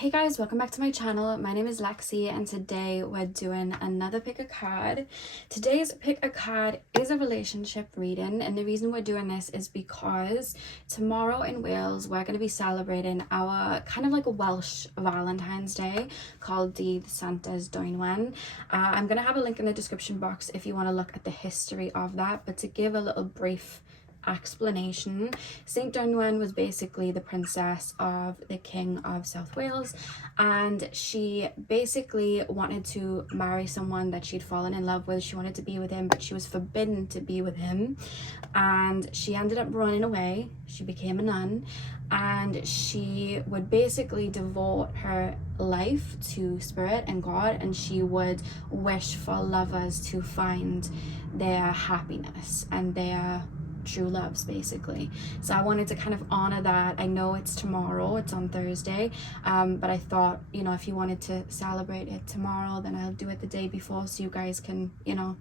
Hey guys, welcome back to my channel. My name is Lexi and today we're doing another pick a card. Today's pick a card is a relationship reading, and the reason we're doing this is because tomorrow in Wales we're going to be celebrating our kind of like a Welsh Valentine's Day called Dydd, Santes, Dwynwen. I'm going to have a link in the description box if you want to look at the history of that, but to give a little brief explanation, Saint Dwynwen was basically the princess of the King of South Wales, and she basically wanted to marry someone that she'd fallen in love with. She wanted to be with him, but she was forbidden to be with him, and she ended up running away. She became a nun, and she would basically devote her life to spirit and God, and she would wish for lovers to find their happiness and their true loves, basically. So I wanted to kind of honor that. I know it's tomorrow, it's on Thursday, but I thought, you know, if you wanted to celebrate it tomorrow, then I'll do it the day before so you guys can, you know,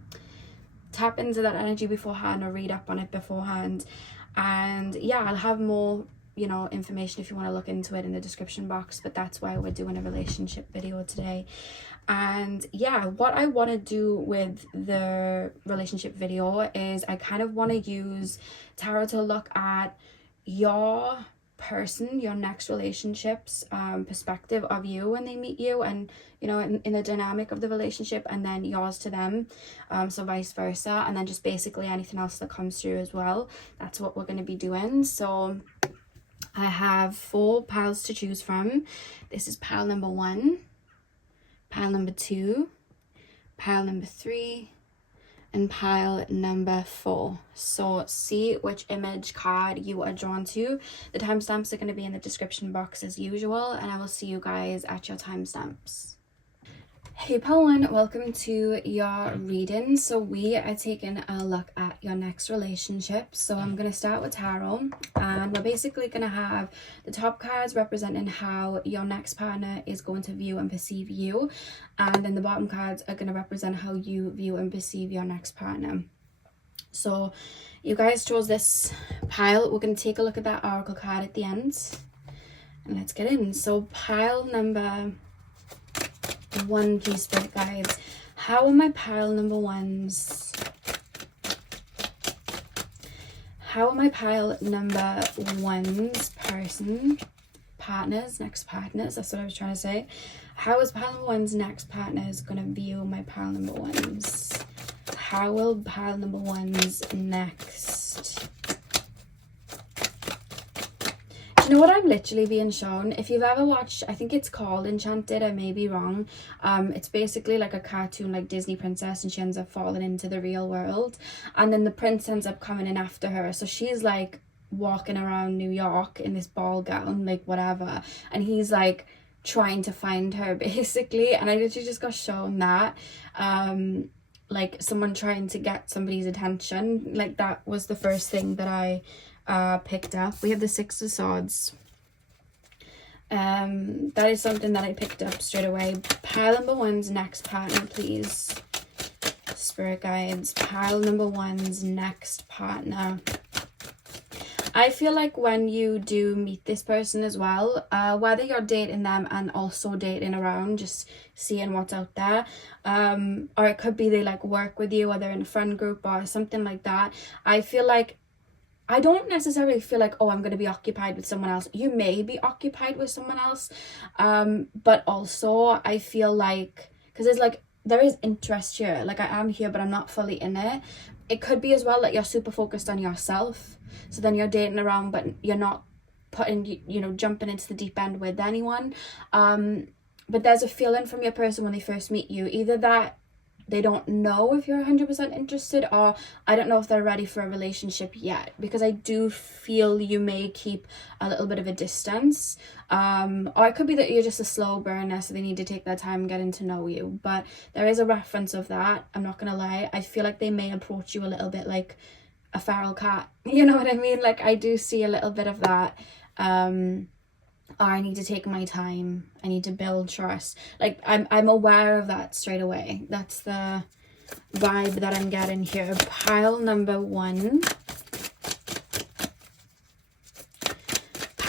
tap into that energy beforehand or read up on it beforehand. And yeah, I'll have more, you know, information if you want to look into it in the description box, but that's why we're doing a relationship video today. And yeah, what I want to do with the relationship video is I kind of want to use tarot to look at your person, your next relationship's perspective of you when they meet you, and you know, in the dynamic of the relationship, and then yours to them, so vice versa, and then just basically anything else that comes through as well. That's what we're going to be doing. So I have 4 piles to choose from. This is pile number 1, pile number 2, pile number 3, and pile number 4. So see which image card you are drawn to. The timestamps are going to be in the description box as usual, and I will see you guys at your timestamps. Hey pile 1, welcome to your reading. So we are taking a look at your next relationship. So I'm going to start with tarot, and we're basically going to have the top cards representing how your next partner is going to view and perceive you, and then the bottom cards are going to represent how you view and perceive your next partner. So you guys chose this pile. We're going to take a look at that oracle card at the end, and let's get in. So pile number 1, please, spirit guides. How are my pile number 1s? How are my pile number 1's partners, next partners, that's what I was trying to say. How is pile number 1's next partners going to view my pile number 1's? How will pile number 1's next? You know what I'm literally being shown? If you've ever watched, I think it's called Enchanted, I may be wrong. It's basically like a cartoon, like Disney princess, and she ends up falling into the real world, and then the prince ends up coming in after her. So she's like walking around New York in this ball gown, like whatever, and he's like trying to find her basically. And I literally just got shown that like someone trying to get somebody's attention. Like that was the first thing that I picked up. We have the 6 of Swords. That is something that I picked up straight away. Pile number 1's next partner, please, spirit guides. Pile number 1's next partner. I feel like when you do meet this person as well, whether you're dating them and also dating around, just seeing what's out there, or it could be they like work with you, or they're in a friend group or something like that. I feel like, I don't necessarily feel like, oh, I'm going to be occupied with someone else. You may be occupied with someone else, but also I feel like, because there's like, there is interest here, like I am here but I'm not fully in it. It could be as well that you're super focused on yourself, so then you're dating around but you're not putting, you know, jumping into the deep end with anyone. But there's a feeling from your person when they first meet you, either that they don't know if you're 100% interested, or I don't know if they're ready for a relationship yet, because I do feel you may keep a little bit of a distance, or it could be that you're just a slow burner, so they need to take their time getting to know you. But there is a reference of that, I'm not gonna lie. I feel like they may approach you a little bit like a feral cat, you know what I mean? Like I do see a little bit of that. Or I need to take my time, I need to build trust. Like I'm aware of that straight away. That's the vibe that I'm getting here. Pile number 1.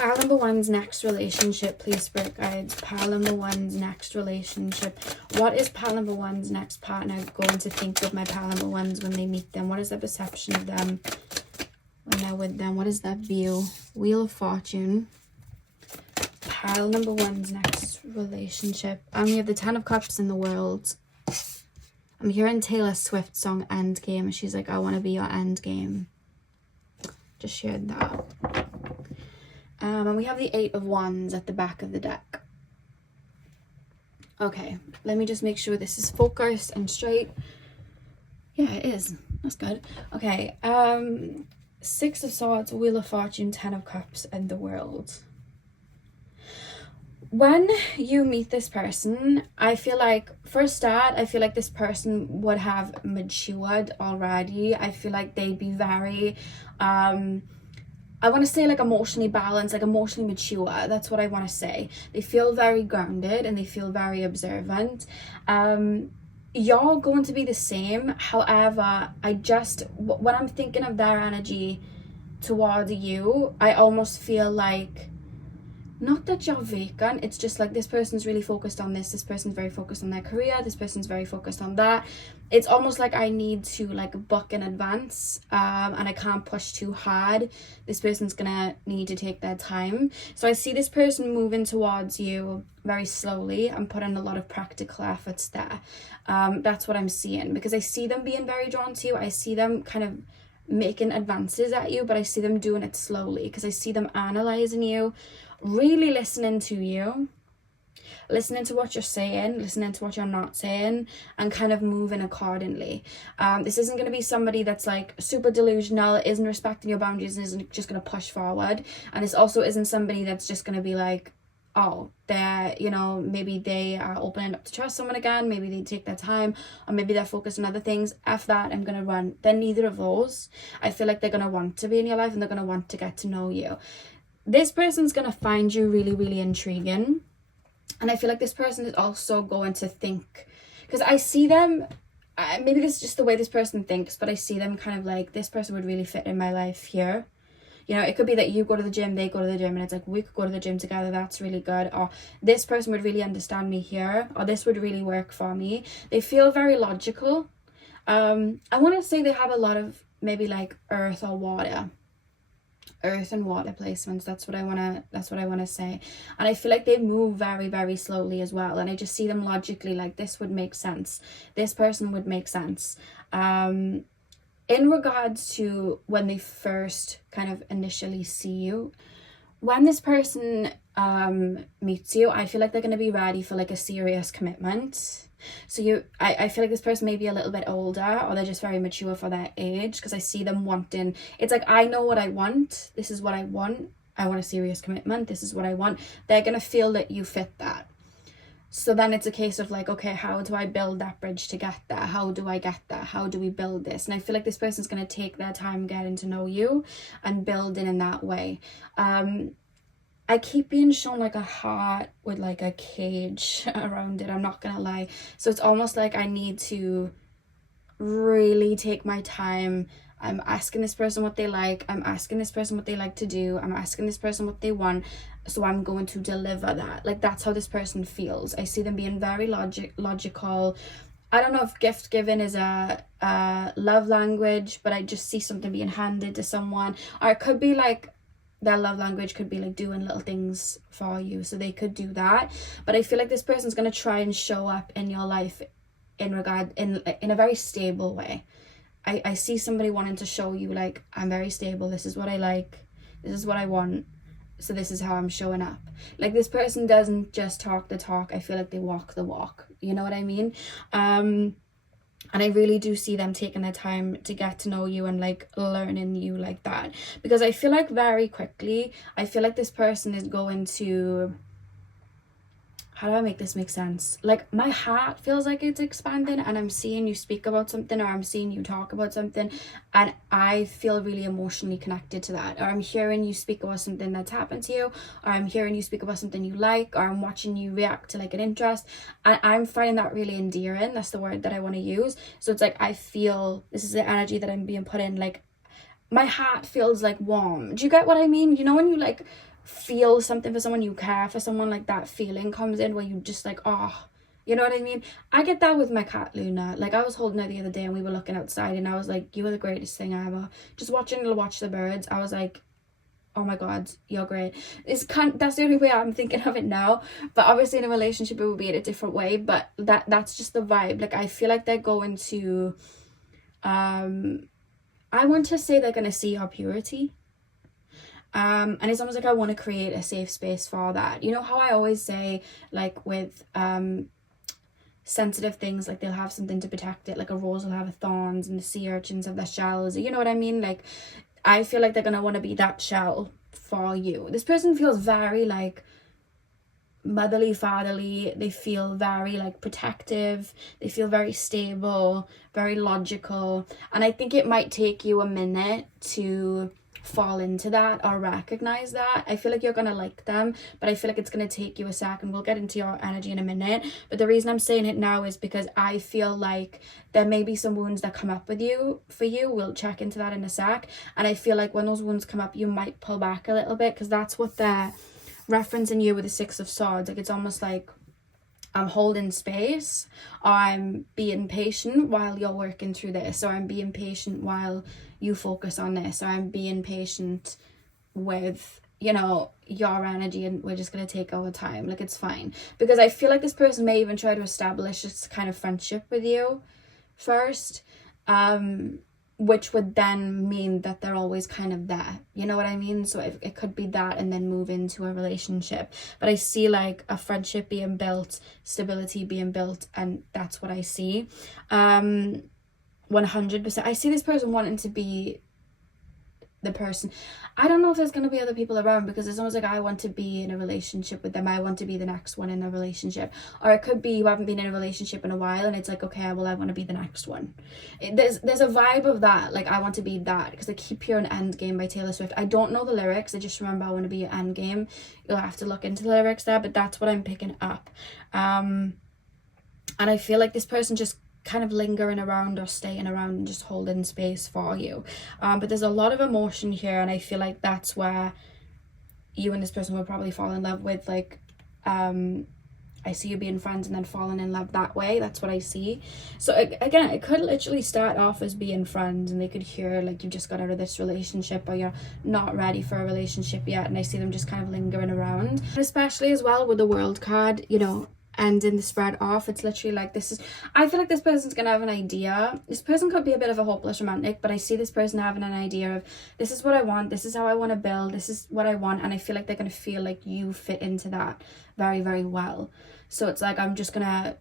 Pile number one's next relationship, please, spirit guides. Pile number one's next relationship. What is pile number one's next partner going to think of my pile number ones when they meet them? What is their perception of them when they're with them? What is that view? Wheel of Fortune. Pile number one's next relationship. We have the Ten of Cups in the World. I'm hearing Taylor Swift's song Endgame. She's like, I want to be your endgame. Just shared that. And we have the Eight of Wands at the back of the deck. Okay, let me just make sure this is focused and straight. Yeah, it is. That's good. Okay, Six of Swords, Wheel of Fortune, Ten of Cups, and the World. When you meet this person, I feel like, for a start, I feel like this person would have matured already. I feel like they'd be very, I want to say like emotionally balanced, like emotionally mature. That's what I want to say. They feel very grounded and they feel very observant. You're going to be the same. However, when I'm thinking of their energy toward you, I almost feel like, not that you're vacant, it's just like this person's really focused on this person's very focused on their career, this person's very focused on that. It's almost like I need to like book in advance, and I can't push too hard. This person's gonna need to take their time. So I see this person moving towards you very slowly and putting a lot of practical efforts there. That's what I'm seeing, because I see them being very drawn to you. I see them kind of making advances at you, but I see them doing it slowly, because I see them analyzing you, really listening to you, listening to what you're saying, listening to what you're not saying, and kind of moving accordingly. This isn't going to be somebody that's like super delusional, isn't respecting your boundaries, and isn't just going to push forward. And this also isn't somebody that's just going to be like, oh, they're, you know, maybe they are opening up to trust someone again, maybe they take their time, or maybe they're focused on other things. F that, I'm going to run. They're neither of those. I feel like they're going to want to be in your life, and they're going to want to get to know you. This person's going to find you really, really intriguing. And I feel like this person is also going to think, because I see them, maybe this is just the way this person thinks, but I see them kind of like, this person would really fit in my life here. You know, it could be that you go to the gym, they go to the gym, and it's like, we could go to the gym together, that's really good. Or this person would really understand me here, or this would really work for me. They feel very logical. I want to say they have a lot of maybe like earth and water placements. That's what I want to say. And I feel like they move very, very slowly as well, and I just see them logically, like, this would make sense, this person would make sense. In regards to when they first kind of initially see you, when this person meets you, I feel like they're going to be ready for like a serious commitment. So I feel like this person may be a little bit older, or they're just very mature for their age, because I see them wanting, it's like, I know what I want, this is what I want a serious commitment, this is what I want. They're going to feel that you fit that. So then it's a case of like, okay, how do I build that bridge to get there? How do I get there? How do we build this? And I feel like this person's going to take their time getting to know you and building in that way. I keep being shown like a heart with like a cage around it, I'm not gonna lie. So it's almost like I need to really take my time. I'm asking this person what they like, I'm asking this person what they like to do, I'm asking this person what they want, so I'm going to deliver that. Like, that's how this person feels. I see them being very logical. I don't know if gift giving is a love language, but I just see something being handed to someone. Or it could be like, their love language could be like doing little things for you, so they could do that. But I feel like this person's going to try and show up in your life in a very stable way. I see somebody wanting to show you like, I'm very stable, this is what I like, this is what I want, so this is how I'm showing up. Like, this person doesn't just talk the talk, I feel like they walk the walk, you know what I mean? And I really do see them taking their time to get to know you and like learning you like that. Because I feel like very quickly, I feel like this person is going to, how do I make this make sense? Like, my heart feels like it's expanding, and I'm seeing you speak about something, or I'm seeing you talk about something, and I feel really emotionally connected to that. Or I'm hearing you speak about something that's happened to you, or I'm hearing you speak about something you like, or I'm watching you react to like an interest, and I'm finding that really endearing. That's the word that I want to use. So it's like, I feel, this is the energy that I'm being put in, like, my heart feels like warm. Do you get what I mean? You know, when you like feel something for someone, you care for someone, like that feeling comes in where you just like, oh, you know what I mean? I get that with my cat Luna. Like, I was holding her the other day and we were looking outside and I was like, you are the greatest thing ever. Just watching her watch the birds, I was like, oh my god, you're great. That's the only way I'm thinking of it now, but obviously in a relationship it would be in a different way, but that's just the vibe. Like, I feel like they're going to I want to say they're going to see our purity. And it's almost like I want to create a safe space for that. You know how I always say, like, with sensitive things, like, they'll have something to protect it, like a rose will have thorns and the sea urchins have their shells, you know what I mean? Like, I feel like they're going to want to be that shell for you. This person feels very, like, motherly, fatherly. They feel very, like, protective. They feel very stable, very logical. And I think it might take you a minute to fall into that or recognize that. I feel like you're gonna like them, but I feel like it's gonna take you a second. We'll get into your energy in a minute, but the reason I'm saying it now is because I feel like there may be some wounds that come up with you for you. We'll check into that in a sec, and I feel like when those wounds come up, you might pull back a little bit, because that's what they're referencing you with the Six of Swords. Like, it's almost like I'm holding space, or I'm being patient while you're working through this, or I'm being patient while you focus on this, or I'm being patient with, you know, your energy, and we're just going to take our time. Like, it's fine, because I feel like this person may even try to establish this kind of friendship with you first, which would then mean that they're always kind of there, you know what I mean? So it could be that and then move into a relationship, but I see like a friendship being built, stability being built, and that's what I see. 100%. I see this person wanting to be the person. I don't know if there's going to be other people around, because it's almost like I want to be in a relationship with them. I want to be the next one in a relationship. Or it could be you haven't been in a relationship in a while and it's like, okay, well, I want to be the next one. There's a vibe of that. Like, I want to be that, because I keep hearing Endgame by Taylor Swift. I don't know the lyrics. I just remember I want to be your Endgame. You'll have to look into the lyrics there, but that's what I'm picking up. And I feel like this person just kind of lingering around or staying around and just holding space for you, but there's a lot of emotion here, and I feel like that's where you and this person will probably fall in love with. Like, I see you being friends and then falling in love that way. That's what I see. So again, it could literally start off as being friends, and they could hear like you just got out of this relationship, or you're not ready for a relationship yet, and I see them just kind of lingering around. And especially as well with the World card, you know, and in the spread off, it's literally like, I feel like this person's gonna have an idea. This person could be a bit of a hopeless romantic, but I see this person having an idea of, this is what I want, this is how I want to build, this is what I want, and I feel like they're gonna feel like you fit into that very, very well. So it's like, I'm just gonna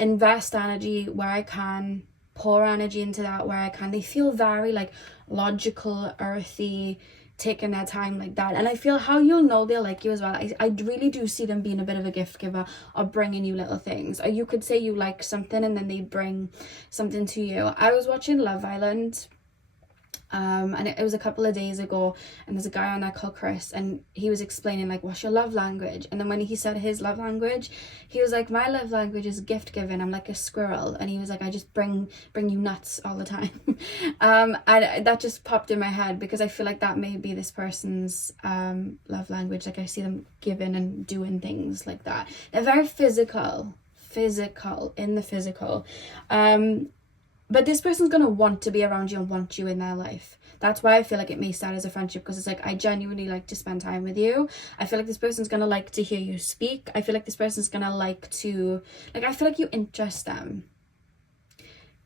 invest energy where I can, pour energy into that where I can. They feel very like logical, earthy, taking their time like that, and I feel how you'll know they'll like you as well. I really do see them being a bit of a gift giver, or bringing you little things, or you could say you like something and then they bring something to you. I was watching Love Island, and it was a couple of days ago, and there's a guy on there called Chris, and he was explaining like, what's your love language? And then when he said his love language, he was like, my love language is gift giving. I'm like a squirrel. And he was like, I just bring you nuts all the time. And that just popped in my head, because I feel like that may be this person's love language. Like, I see them giving and doing things like that. They're very physical in the physical. But this person's going to want to be around you and want you in their life. That's why I feel like it may start as a friendship, because it's like, I genuinely like to spend time with you. I feel like this person's going to like to hear you speak. I feel like this person's going to like to, like, I feel like you interest them.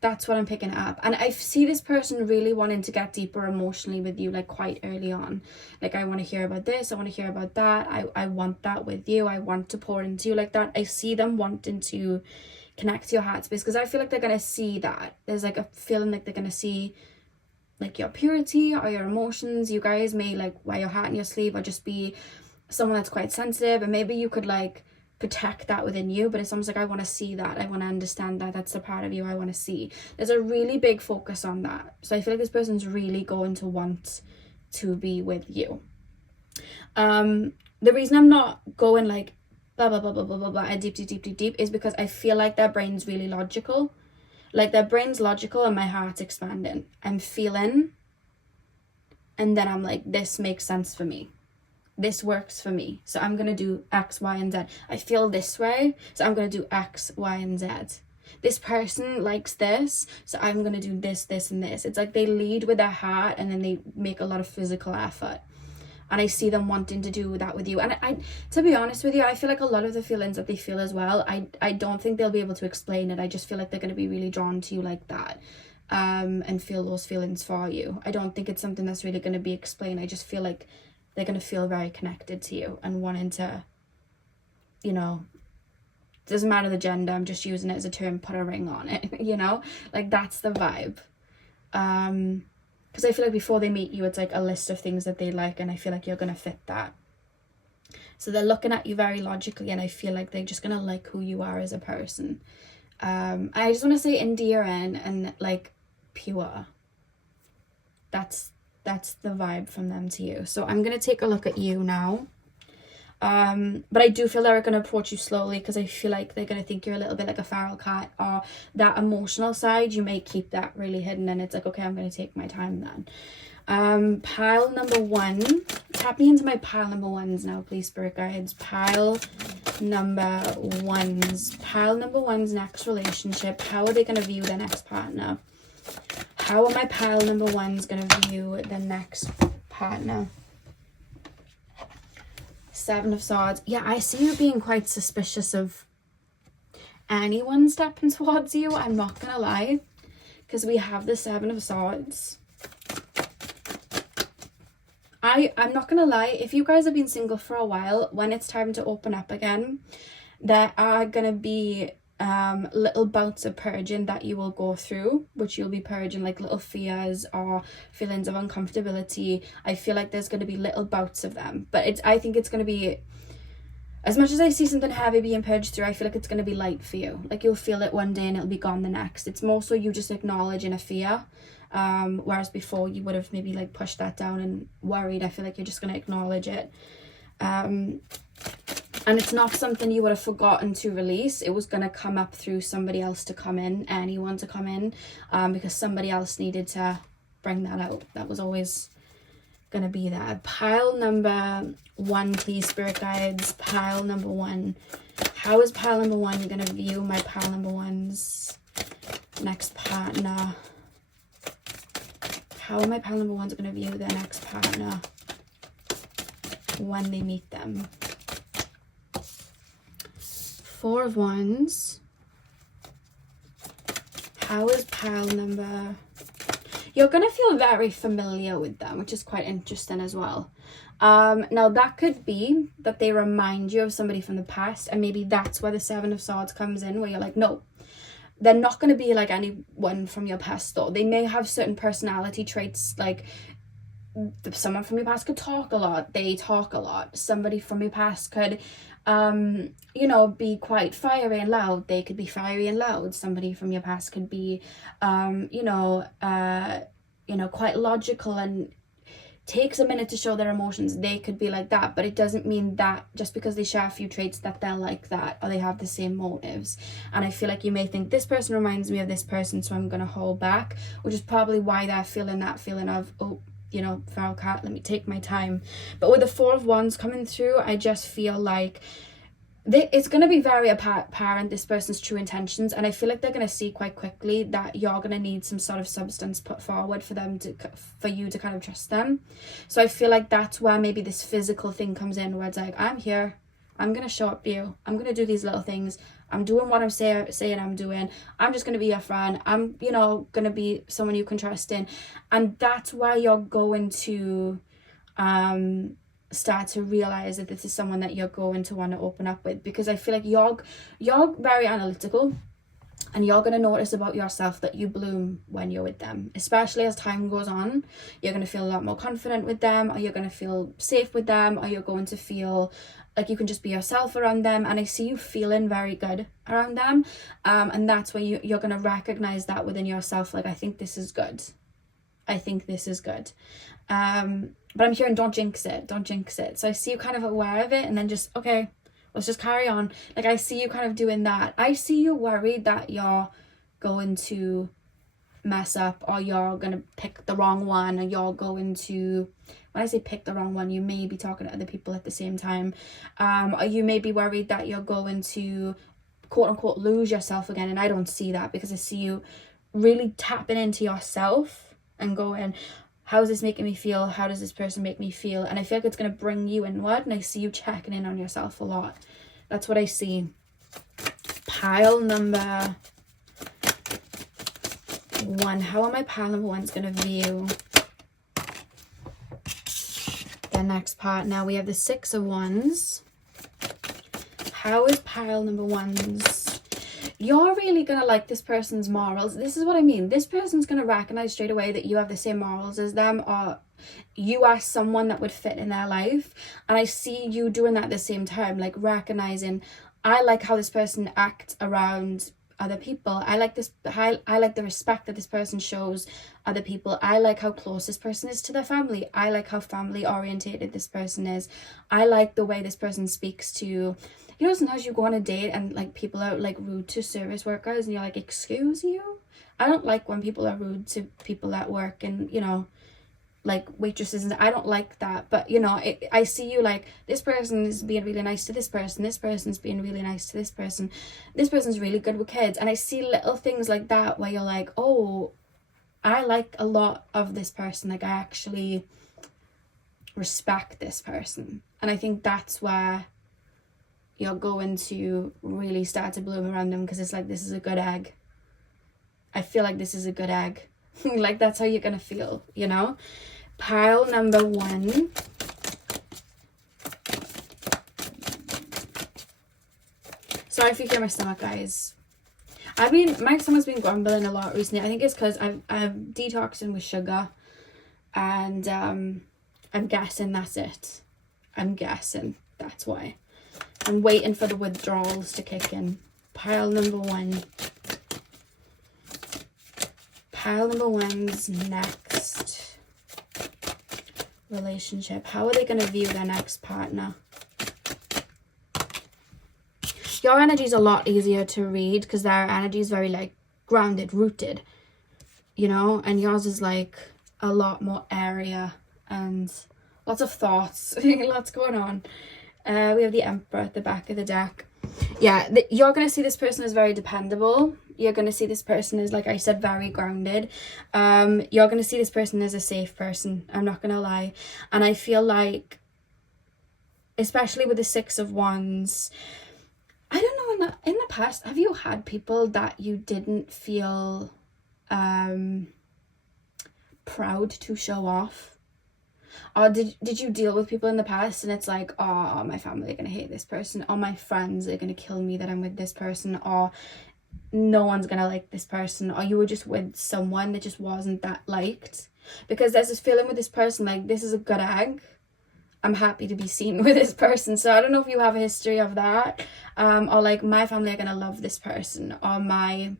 That's what I'm picking up. And I see this person really wanting to get deeper emotionally with you, like, quite early on. Like, I want to hear about this, I want to hear about that. I want that with you. I want to pour into you like that. I see them wanting to connect to your heart space, because I feel like they're going to see that. There's like a feeling like they're going to see like your purity or your emotions. You guys may like wear your heart in your sleeve, or just be someone that's quite sensitive, and maybe you could like protect that within you, but it's almost like, I want to see that, I want to understand that, that's the part of you I want to see. There's a really big focus on that. So I feel like this person's really going to want to be with you. The reason I'm not going like blah blah blah blah blah blah blah and deep is because I feel like their brain's really logical. Like, their brain's logical and my heart's expanding. I'm feeling, and then I'm like, this makes sense for me. this works for me, so I'm going to do X, Y, and Z. I feel this way, so I'm going to do X, Y, and Z. This person likes this, so I'm going to do this, this, and this. It's like they lead with their heart and then they make a lot of physical effort. And I see them wanting to do that with you. And I to be honest with you, I feel like a lot of the feelings that they feel as well, I don't think they'll be able to explain it. I just feel like they're going to be really drawn to you like that. And feel those feelings for you. I don't think it's something that's really going to be explained. I just feel like they're going to feel very connected to you and wanting to, you know, doesn't matter the gender, I'm just using it as a term, put a ring on it, you know, like that's the vibe. Because I feel like before they meet you, it's like a list of things that they like, and I feel like you're going to fit that. So they're looking at you very logically, and I feel like they're just going to like who you are as a person. I just want to say endearing and like pure. That's the vibe from them to you. So I'm going to take a look at you now. But I do feel they're going to approach you slowly, because I feel like they're going to think you're a little bit like a feral cat, or that emotional side, you may keep that really hidden, and it's like, okay, I'm going to take my time then. Pile number 1. Tap me into my pile number 1s now, please, spirit guides. Pile number 1s. Pile number 1's next relationship. How are they going to view their next partner? How are my pile number 1s going to view the next partner? 7 of Swords. Yeah, I see you being quite suspicious of anyone stepping towards you. I'm not going to lie. Because we have the 7 of Swords. I'm not going to lie. If you guys have been single for a while, when it's time to open up again, there are going to be little bouts of purging that you will go through, which you'll be purging like little fears or feelings of uncomfortability. I feel like there's going to be little bouts of them, but I think it's going to be, as much as I see something heavy being purged through, I feel like it's going to be light for you. Like you'll feel it one day and it'll be gone the next. It's more so you just acknowledging a fear, whereas before you would have maybe like pushed that down and worried. I feel like you're just going to acknowledge it. And it's not something you would have forgotten to release. It was going to come up through somebody else to come in, anyone to come in, because somebody else needed to bring that out. That was always going to be there. Pile number 1, please, spirit guides. Pile number 1. How is pile number 1 going to view my pile number 1's next partner? How are my pile number 1's going to view their next partner when they meet them? 4 of Wands. How is pile number... You're going to feel very familiar with them, which is quite interesting as well. Now, that could be that they remind you of somebody from the past, and maybe that's where the 7 of Swords comes in, where you're like, no, they're not going to be like anyone from your past, though. They may have certain personality traits, like someone from your past could talk a lot. They talk a lot. Somebody from your past could... you know, be quite fiery and loud. They could be fiery and loud. Somebody from your past could be, quite logical and takes a minute to show their emotions. They could be like that, but it doesn't mean that just because they share a few traits that they're like that or they have the same motives. And I feel like you may think, this person reminds me of this person, so I'm going to hold back, which is probably why they're feeling that feeling of, oh, you know, feral cat, let me take my time. But with the 4 of Wands coming through, I just feel like it's going to be very apparent, this person's true intentions, and I feel like they're going to see quite quickly that you're going to need some sort of substance put forward for you to kind of trust them. So I feel like that's where maybe this physical thing comes in, where it's like, I'm here, I'm going to show up for you, I'm going to do these little things, I'm doing what I'm saying I'm doing, I'm just going to be your friend, I'm, you know, going to be someone you can trust in. And that's why you're going to start to realize that this is someone that you're going to want to open up with, because I feel like you're very analytical, and you're going to notice about yourself that you bloom when you're with them, especially as time goes on. You're going to feel a lot more confident with them, or you're going to feel safe with them, or you're going to feel like you can just be yourself around them. And I see you feeling very good around them, and that's where you're going to recognize that within yourself, like, I think this is good, I think this is good. But I'm hearing, don't jinx it. So I see you kind of aware of it, and then just, okay, let's just carry on. Like, I see you kind of doing that. I see you worried that you're going to mess up, or you're going to pick the wrong one, or you're going to when I say pick the wrong one, you may be talking to other people at the same time. Or you may be worried that you're going to quote unquote lose yourself again, and I don't see that, because I see you really tapping into yourself and going, how is this making me feel? How does this person make me feel? And I feel like it's going to bring you inward, and I see you checking in on yourself a lot. That's what I see. Pile number 1. How are my pile number 1s going to view the next part? Now we have the 6 of Wands. How is pile number 1's? You're really going to like this person's morals. This is what I mean. This person's going to recognize straight away that you have the same morals as them, or you are someone that would fit in their life. And I see you doing that at the same time, like recognizing, I like how this person acts around other people. I like the respect that this person shows other people. I like how close this person is to their family. I like how family orientated this person is. I like the way this person speaks to, you know, sometimes you go on a date and like people are like rude to service workers and you're like, excuse you? I don't like when people are rude to people at work and, you know, like waitresses, and I don't like that. But you know, I see you like, this person is being really nice to this person's being really nice to this person's really good with kids. And I see little things like that where you're like, oh, I like a lot of this person, like I actually respect this person. And I think that's where you're going to really start to bloom around them, because it's like, this is a good egg. I feel like this is a good egg. Like that's how you're gonna feel, you know. Pile number 1. Sorry if you hear my stomach, guys. My stomach's been grumbling a lot recently. I think it's because I'm detoxing with sugar, and I'm guessing that's it. I'm guessing that's why. I'm waiting for the withdrawals to kick in. Pile number 1. Pile number 1's next relationship. How are they going to view their next partner? Your energy is a lot easier to read because their energy is very like grounded, rooted, you know, and yours is like a lot more area and lots of thoughts, lots going on. We have the Emperor at the back of the deck. Yeah, you're going to see this person as very dependable. You're going to see this person as, like I said, very grounded. You're going to see this person as a safe person. I'm not going to lie. And I feel like, especially with the 6 of Wands, I don't know, in the past, have you had people that you didn't feel proud to show off? Or did you deal with people in the past and it's like, oh, my family are going to hate this person, or my friends are going to kill me that I'm with this person, or no one's going to like this person, or you were just with someone that just wasn't that liked? Because there's this feeling with this person, like, this is a good egg. I'm happy to be seen with this person. So I don't know if you have a history of that, or like, my family are going to love this person, or my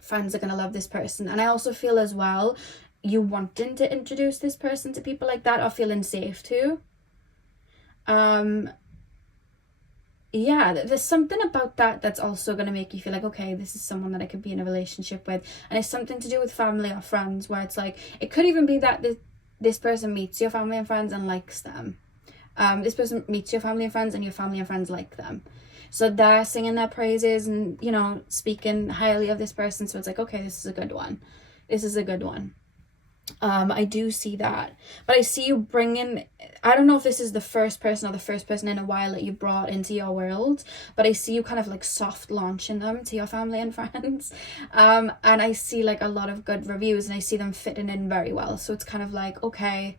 friends are going to love this person. And I also feel as well, you wanting to introduce this person to people like that, or feeling safe too. Yeah, there's something about that that's also going to make you feel like, okay, this is someone that I could be in a relationship with. And it's something to do with family or friends, where it's like, it could even be that this person meets your family and friends and likes them. This person meets your family and friends and your family and friends like them. So they're singing their praises and, you know, speaking highly of this person. So it's like, okay, this is a good one. This is a good one. I do see that, but I see you bringing, I don't know if this is the first person or the first person in a while that you brought into your world, but I see you kind of like soft launching them to your family and friends, and I see like a lot of good reviews and I see them fitting in very well. So it's kind of like, okay,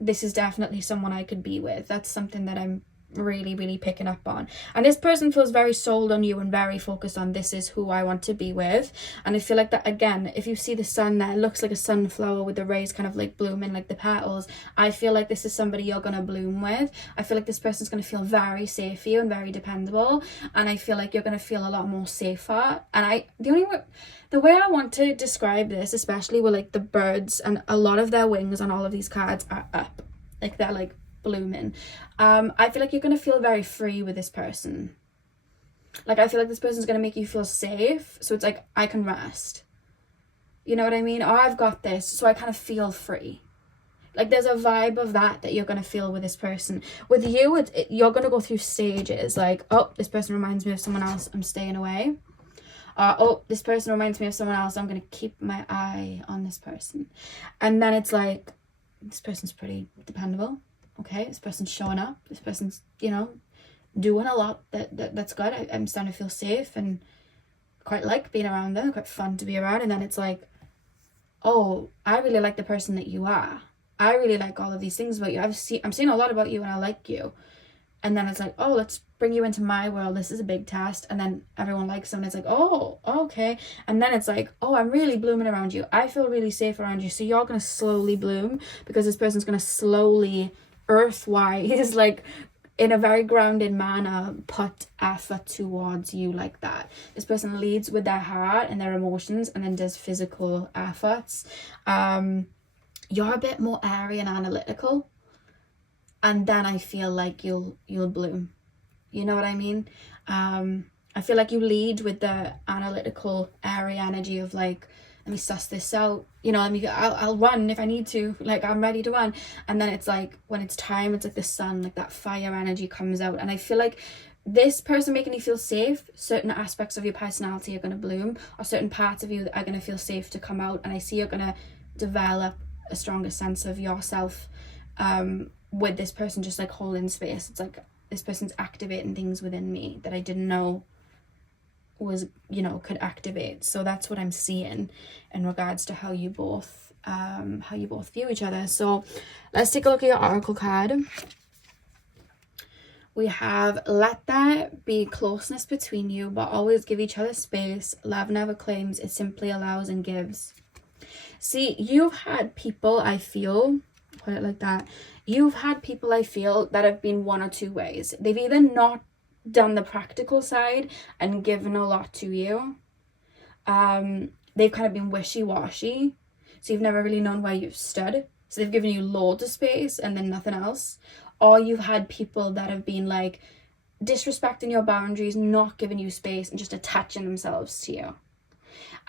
this is definitely someone I could be with. That's something that I'm really picking up on. And this person feels very sold on you and very focused on, this is who I want to be with. And I feel like that, again, if you see the sun there, it looks like a sunflower with the rays kind of like blooming like the petals. I feel like this is somebody you're going to bloom with. I feel like this person's going to feel very safe for you and very dependable, and I feel like you're going to feel a lot more safer. And the way I want to describe this, especially with like the birds, and a lot of their wings on all of these cards are up, like they're like blooming. I feel like you're going to feel very free with this person. Like, I feel like this person's going to make you feel safe. So it's like, I can rest. You know what I mean? Or I've got this. So I kind of feel free. Like there's a vibe of that you're going to feel with this person. With you, you're going to go through stages like, oh, this person reminds me of someone else, I'm staying away. Oh, this person reminds me of someone else, I'm going to keep my eye on this person. And then it's like, this person's pretty dependable. Okay, this person's showing up. This person's, you know, doing a lot that's good. I'm starting to feel safe and quite like being around them, quite fun to be around. And then it's like, oh, I really like the person that you are. I really like all of these things about you. I'm seeing a lot about you and I like you. And then it's like, oh, let's bring you into my world. This is a big test. And then everyone likes them. And it's like, oh, okay. And then it's like, oh, I'm really blooming around you. I feel really safe around you. So you're going to slowly bloom because this person's going to slowly, earth-wise, like in a very grounded manner, put effort towards you like that. This person leads with their heart and their emotions and then does physical efforts. You're a bit more airy and analytical. And then I feel like you'll bloom. You know what I mean? I feel like you lead with the analytical, airy energy of like, let me suss this out. You know, I'll run if I need to. Like, I'm ready to run. And then it's like, when it's time, it's like the sun, like that fire energy comes out. And I feel like this person making you feel safe, certain aspects of your personality are going to bloom, or certain parts of you that are going to feel safe to come out. And I see you're going to develop a stronger sense of yourself with this person just like holding space. It's like this person's activating things within me that I didn't know was, you know, could activate. So that's what I'm seeing in regards to how you both view each other. So let's take a look at your oracle card. We have, let there be closeness between you, but always give each other space. Love never claims, it simply allows and gives. See, you've had people, I feel, put it like that, you've had people, I feel, that have been one or two ways. They've either not done the practical side and given a lot to you. They've kind of been wishy-washy. So you've never really known where you've stood. So they've given you loads of space and then nothing else. Or you've had people that have been like disrespecting your boundaries, not giving you space and just attaching themselves to you.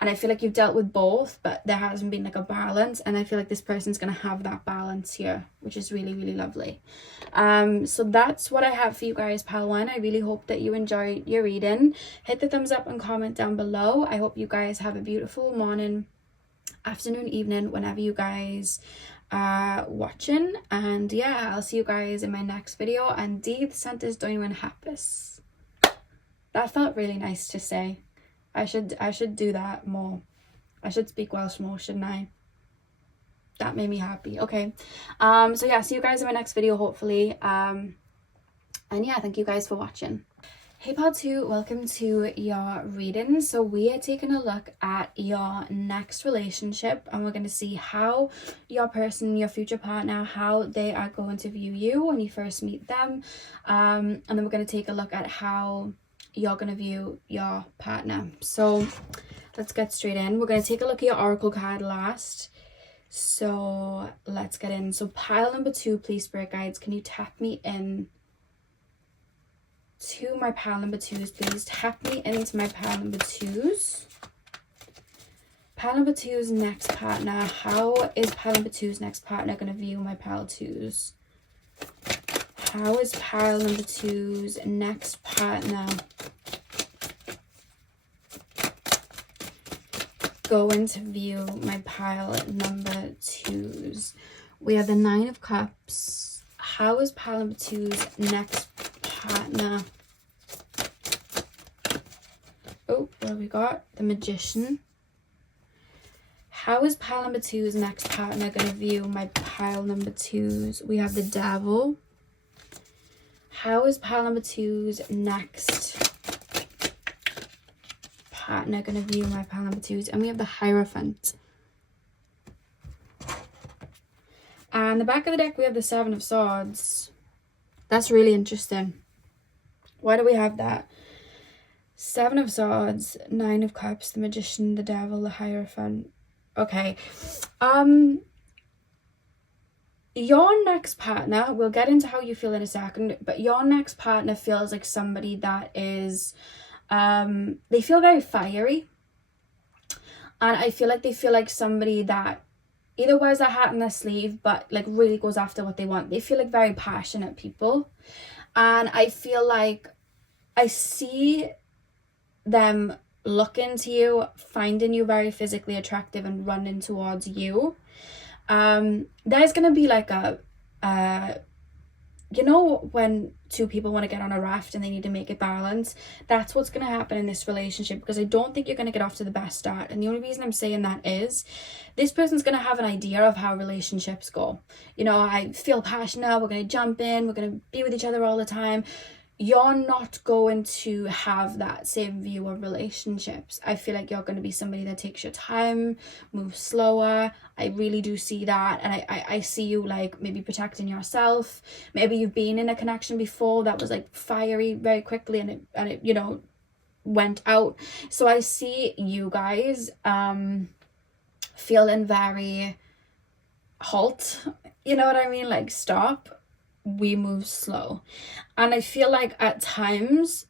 And I feel like you've dealt with both, but there hasn't been like a balance. And I feel like this person's going to have that balance here, which is really, really lovely. So that's what I have for you guys, Pal One. I really hope that you enjoyed your reading. Hit the thumbs up and comment down below. I hope you guys have a beautiful morning, afternoon, evening, whenever you guys are watching. And yeah, I'll see you guys in my next video. And Dydd, Santes, Dwynwen, Hapus. That felt really nice to say. I should do that more. I should speak Welsh more, shouldn't I? That made me happy. Okay. So yeah, see you guys in my next video, hopefully. And yeah, thank you guys for watching. Hey Pal 2, welcome to your reading. So we are taking a look at your next relationship, and we're going to see how your person, your future partner, how they are going to view you when you first meet them. And then we're going to take a look at how you're going to view your partner. So let's get straight in. We're going to take a look at your oracle card last. So let's get in. So pile number 2, please, spirit guides, can you tap me in to my pile number 2s, please? Tap me into my pile number 2s. Pile number 2's next partner. How is pile number 2's next partner going to view my pile 2s? How is pile number 2's next partner going to view my pile number 2's? We have the 9 of Cups. How is pile number 2's next partner? Oh, what have we got? The Magician. How is pile number 2's next partner going to view my pile number 2's? We have the Devil. How is pile number 2's next partner going to view my pile number 2's? And we have the Hierophant. And the back of the deck, we have the 7 of Swords. That's really interesting. Why do we have that? 7 of Swords, 9 of Cups, the Magician, the Devil, the Hierophant. Okay. Your next partner, we'll get into how you feel in a second, but your next partner feels like somebody that is, they feel very fiery. And I feel like they feel like somebody that either wears their heart on their sleeve, but like really goes after what they want. They feel like very passionate people. And I feel like I see them looking to you, finding you very physically attractive and running towards you. There's gonna be like a you know, when two people want to get on a raft and they need to make it balance, that's what's going to happen in this relationship, because I don't think you're going to get off to the best start. And the only reason I'm saying that is this person's going to have an idea of how relationships go. You know, I feel passionate, we're going to jump in, we're going to be with each other all the time. You're not going to have that same view of relationships. I feel like you're going to be somebody that takes your time, moves slower. I really do see that. And I see you like maybe protecting yourself. Maybe you've been in a connection before that was like fiery very quickly and it you know, went out. So I see you guys feeling very halt. You know what I mean? Like, stop. We move slow. And I feel like at times,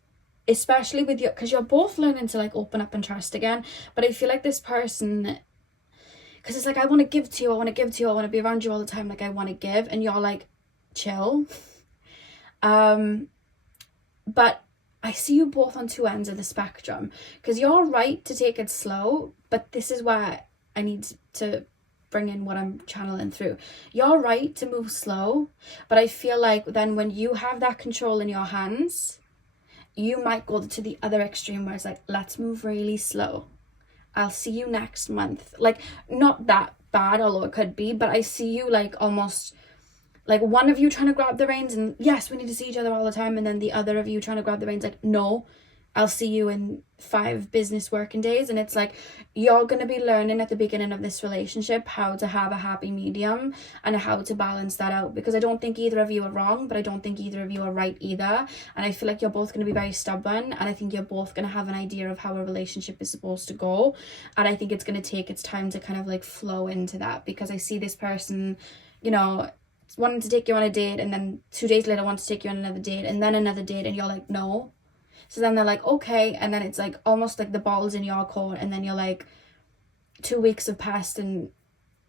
especially with you, because you're both learning to like open up and trust again, but I feel like this person, because it's like, I want to give to you, I want to give to you, I want to be around you all the time, like I want to give, and you're like, chill. But I see you both on two ends of the spectrum, because you're right to take it slow, but this is where I need to bring in what I'm channeling through. You're right to move slow, but I feel like then when you have that control in your hands, you might go to the other extreme where it's like, let's move really slow. I'll see you next month. Like, not that bad, although it could be, but I see you like almost like one of you trying to grab the reins and yes, we need to see each other all the time, and then the other of you trying to grab the reins like, no, I'll see you in 5 business working days. And it's like, you're going to be learning at the beginning of this relationship how to have a happy medium and how to balance that out, because I don't think either of you are wrong, but I don't think either of you are right either. And I feel like you're both going to be very stubborn, and I think you're both going to have an idea of how a relationship is supposed to go, and I think it's going to take its time to kind of like flow into that, because I see this person, you know, wanting to take you on a date, and then 2 days later want to take you on another date, and then another date, and you're like, no. So then they're like, okay, and then it's like almost like the ball's in your court, and then you're like, 2 weeks have passed and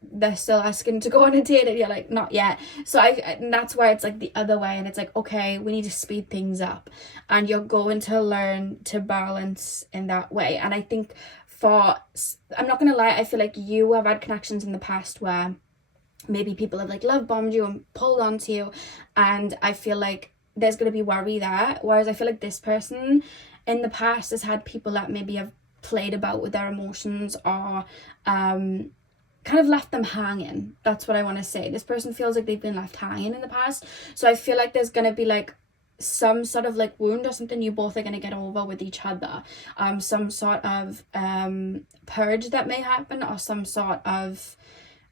they're still asking to go on a date, and you're like, not yet. So and that's why it's like the other way, and it's like, okay, we need to speed things up, and you're going to learn to balance in that way. And I think I'm not gonna lie, I feel like you have had connections in the past where maybe people have like love bombed you and pulled onto you, and I feel like there's going to be worry there, whereas I feel like this person in the past has had people that maybe have played about with their emotions or kind of left them hanging. That's what I want to say. This person feels like they've been left hanging in the past, so I feel like there's going to be like some sort of like wound or something you both are going to get over with each other, some sort of purge that may happen, or some sort of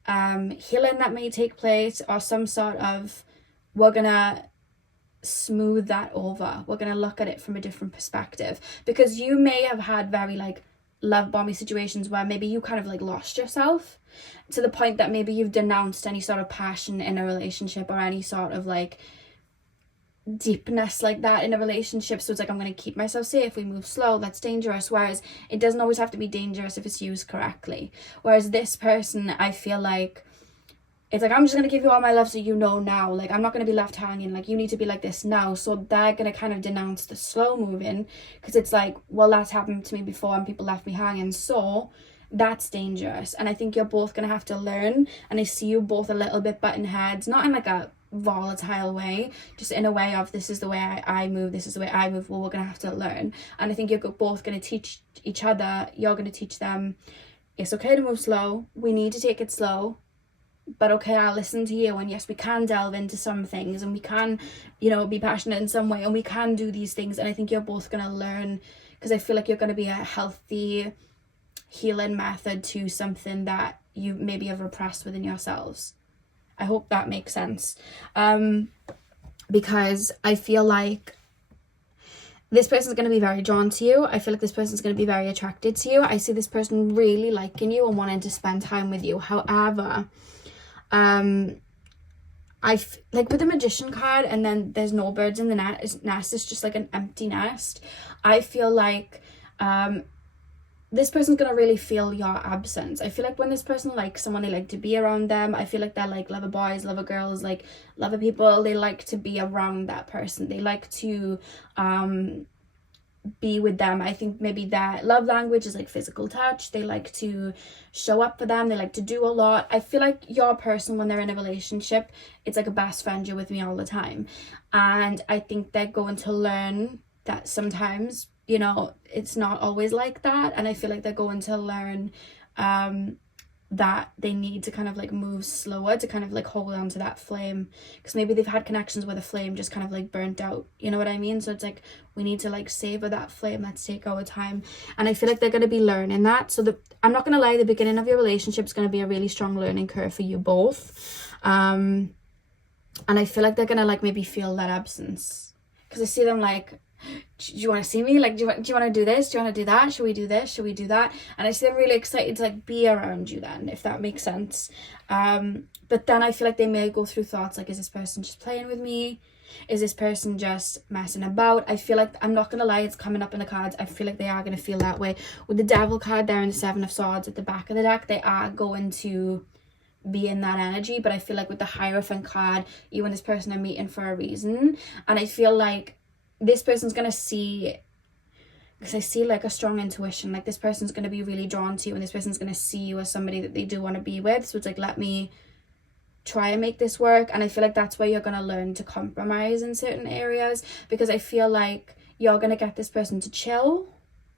healing that may take place, or some sort of, we're gonna smooth that over, we're gonna look at it from a different perspective, because you may have had very like love bombing situations where maybe you kind of like lost yourself to the point that maybe you've denounced any sort of passion in a relationship or any sort of like deepness like that in a relationship. So it's like, I'm going to keep myself safe, we move slow, that's dangerous. Whereas it doesn't always have to be dangerous if it's used correctly. Whereas this person, I feel like it's like, I'm just going to give you all my love so you know now, like I'm not going to be left hanging, like you need to be like this now. So they're going to kind of denounce the slow moving, because it's like, well, that's happened to me before and people left me hanging, so that's dangerous. And I think you're both going to have to learn, and I see you both a little bit butting heads, not in like a volatile way, just in a way of, this is the way I move, this is the way I move, well, we're going to have to learn. And I think you're both going to teach each other, you're going to teach them, it's okay to move slow, we need to take it slow, but okay, I'll listen to you, and yes, we can delve into some things, and we can, you know, be passionate in some way, and we can do these things. And I think you're both going to learn, because I feel like you're going to be a healthy healing method to something that you maybe have repressed within yourselves. I hope that makes sense, because I feel like this person's going to be very drawn to you. I feel like this person's going to be very attracted to you. I see this person really liking you and wanting to spend time with you. However, like with the Magician card, and then there's no birds in the nest, it's just like an empty nest. I feel like this person's gonna really feel your absence. I feel like when this person likes someone, they like to be around them. I feel like they're like lover boys, lover girls, like lover people. They like to be around that person. They like to be with them. I think maybe that love language is like physical touch. They like to show up for them. They like to do a lot. I feel like your person, when they're in a relationship, it's like a best friend, you're with me all the time. And I think they're going to learn that sometimes, you know, it's not always like that. And I feel like they're going to learn that they need to kind of like move slower to kind of like hold on to that flame, because maybe they've had connections where the flame just kind of like burnt out, you know what I mean? So it's like, we need to like savor that flame. Let's take our time. And I feel like they're going to be learning that. So I'm not going to lie, the beginning of your relationship is going to be a really strong learning curve for you both. And I feel like they're going to like maybe feel that absence, because I see them like, do you want to see me? Like, do you want to do this? Do you want to do that? Should we do this? Should we do that? And I see them really excited to like be around you then, if that makes sense. But then I feel like they may go through thoughts like, is this person just playing with me? Is this person just messing about? I feel like, I'm not going to lie, it's coming up in the cards. I feel like they are going to feel that way. With the Devil card there and the Seven of Swords at the back of the deck, they are going to be in that energy. But I feel like with the Hierophant card, you and this person are meeting for a reason. And I feel like this person's going to see, because I see like a strong intuition, like this person's going to be really drawn to you, and this person's going to see you as somebody that they do want to be with. So it's like, let me try and make this work. And I feel like that's where you're going to learn to compromise in certain areas, because I feel like you're going to get this person to chill,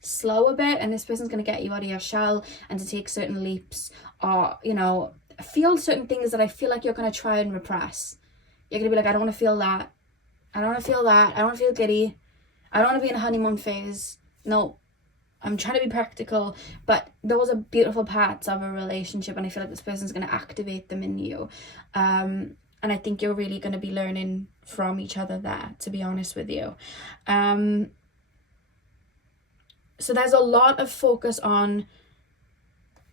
slow a bit, and this person's going to get you out of your shell and to take certain leaps, or, you know, feel certain things that I feel like you're going to try and repress. You're going to be like, I don't want to feel that. I don't want to feel that. I don't want to feel giddy. I don't want to be in a honeymoon phase. No, I'm trying to be practical. But those are beautiful parts of a relationship, and I feel like this person's going to activate them in you. And I think you're really going to be learning from each other there, to be honest with you. So there's a lot of focus on,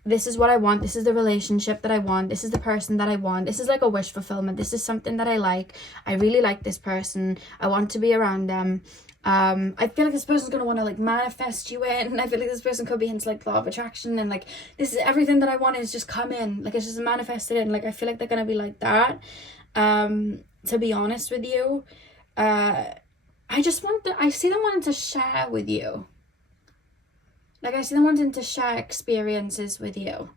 this is what I want, this is the relationship that I want, this is the person that I want, this is like a wish fulfillment, this is something that I like, I really like this person, I want to be around them. I feel like this person's going to want to like manifest you in. I feel like this person could be into like law of attraction, and like, this is everything that I want is just come in, like it's just manifested in. Like I feel like they're going to be like that, to be honest with you. I see them wanting to share with you. Like, I see them wanting to share experiences with you.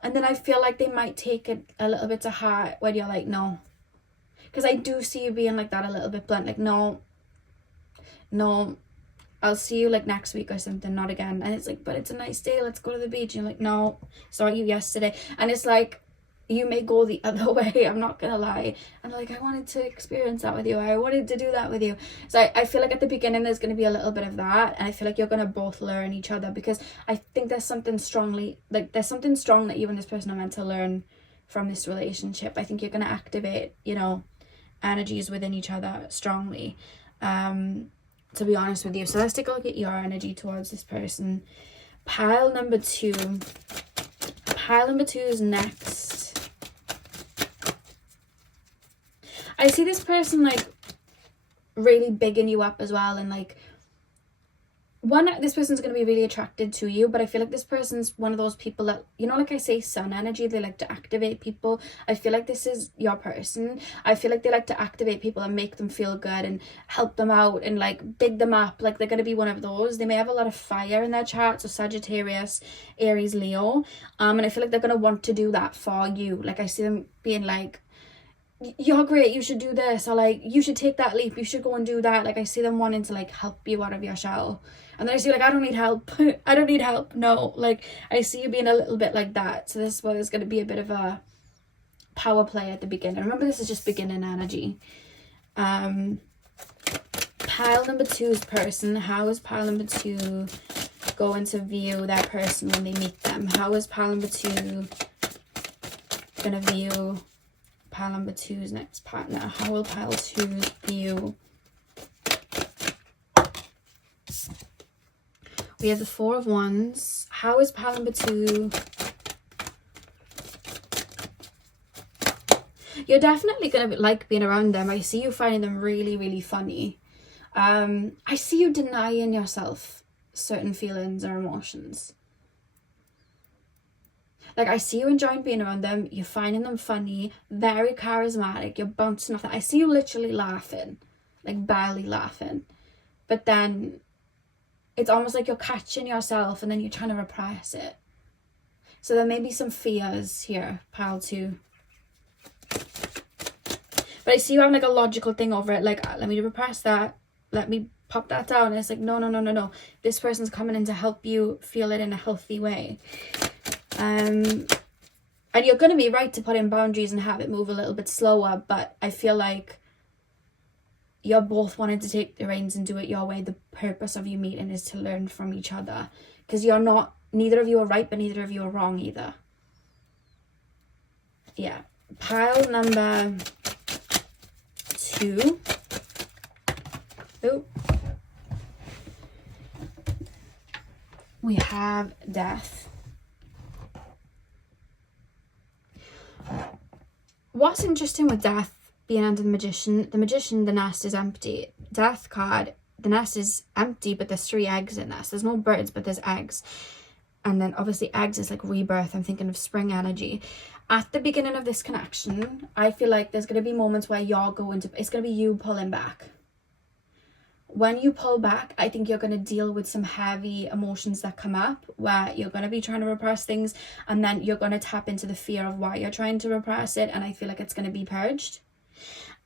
And then I feel like they might take it a little bit to heart when you're like, no. Because I do see you being like that a little bit blunt. Like, no, I'll see you like next week or something, not again. And it's like, but it's a nice day, let's go to the beach. And you're like, no, saw you yesterday. And it's like, you may go the other way, I'm not gonna lie, and like, I wanted to experience that with you, I wanted to do that with you. So I feel like at the beginning there's going to be a little bit of that, and I feel like you're going to both learn each other, because I think there's something strong that you and this person are meant to learn from this relationship. I think you're going to activate, you know, energies within each other strongly, to be honest with you. So let's take a look at your energy towards this person. Pile number two is next. I see this person like really bigging you up as well, and like, this person's going to be really attracted to you, but I feel like this person's one of those people that, you know, like I say, sun energy, they like to activate people. I feel like this is your person. I feel like they like to activate people and make them feel good and help them out and like big them up. Like, they're going to be one of those. They may have a lot of fire in their chart, so Sagittarius, Aries, Leo, and I feel like they're going to want to do that for you. Like, I see them being like, you're great, you should do this, or like, you should take that leap, you should go and do that. Like, I see them wanting to like help you out of your shell. And then I see like, I don't need help. I don't need help. No, like, I see you being a little bit like that. So this is where there's going to be a bit of a power play at the beginning. Remember, this is just beginning energy. Pile number two's person. How is pile number two going to view that person when they meet them? How is pile number two going to view pile number two's next partner? How will pile two view? We have the Four of Wands. How is pile number two? You're definitely going to like being around them. I see you finding them really, really funny. I see you denying yourself certain feelings or emotions. Like, I see you enjoying being around them, you're finding them funny, very charismatic, you're bouncing off that. I see you literally laughing, like barely laughing. But then it's almost like you're catching yourself and then you're trying to repress it. So there may be some fears here, pile 2. But I see you having like a logical thing over it, like, let me repress that, let me pop that down. And it's like, no. This person's coming in to help you feel it in a healthy way. And you're going to be right to put in boundaries and have it move a little bit slower, but I feel like you're both wanting to take the reins and do it your way. The purpose of you meeting is to learn from each other, because neither of you are right, but neither of you are wrong either. Yeah. Pile number 2. Oh. We have death. What's interesting with death being under the magician, the nest is empty. Death card, the nest is empty, but there's 3 eggs in this. There's no birds, but there's eggs. And then obviously eggs is like rebirth. I'm thinking of spring energy. At the beginning of this connection, I feel like there's going to be moments where it's going to be you pulling back. When you pull back, I think you're going to deal with some heavy emotions that come up where you're going to be trying to repress things, and then you're going to tap into the fear of why you're trying to repress it, and I feel like it's going to be purged.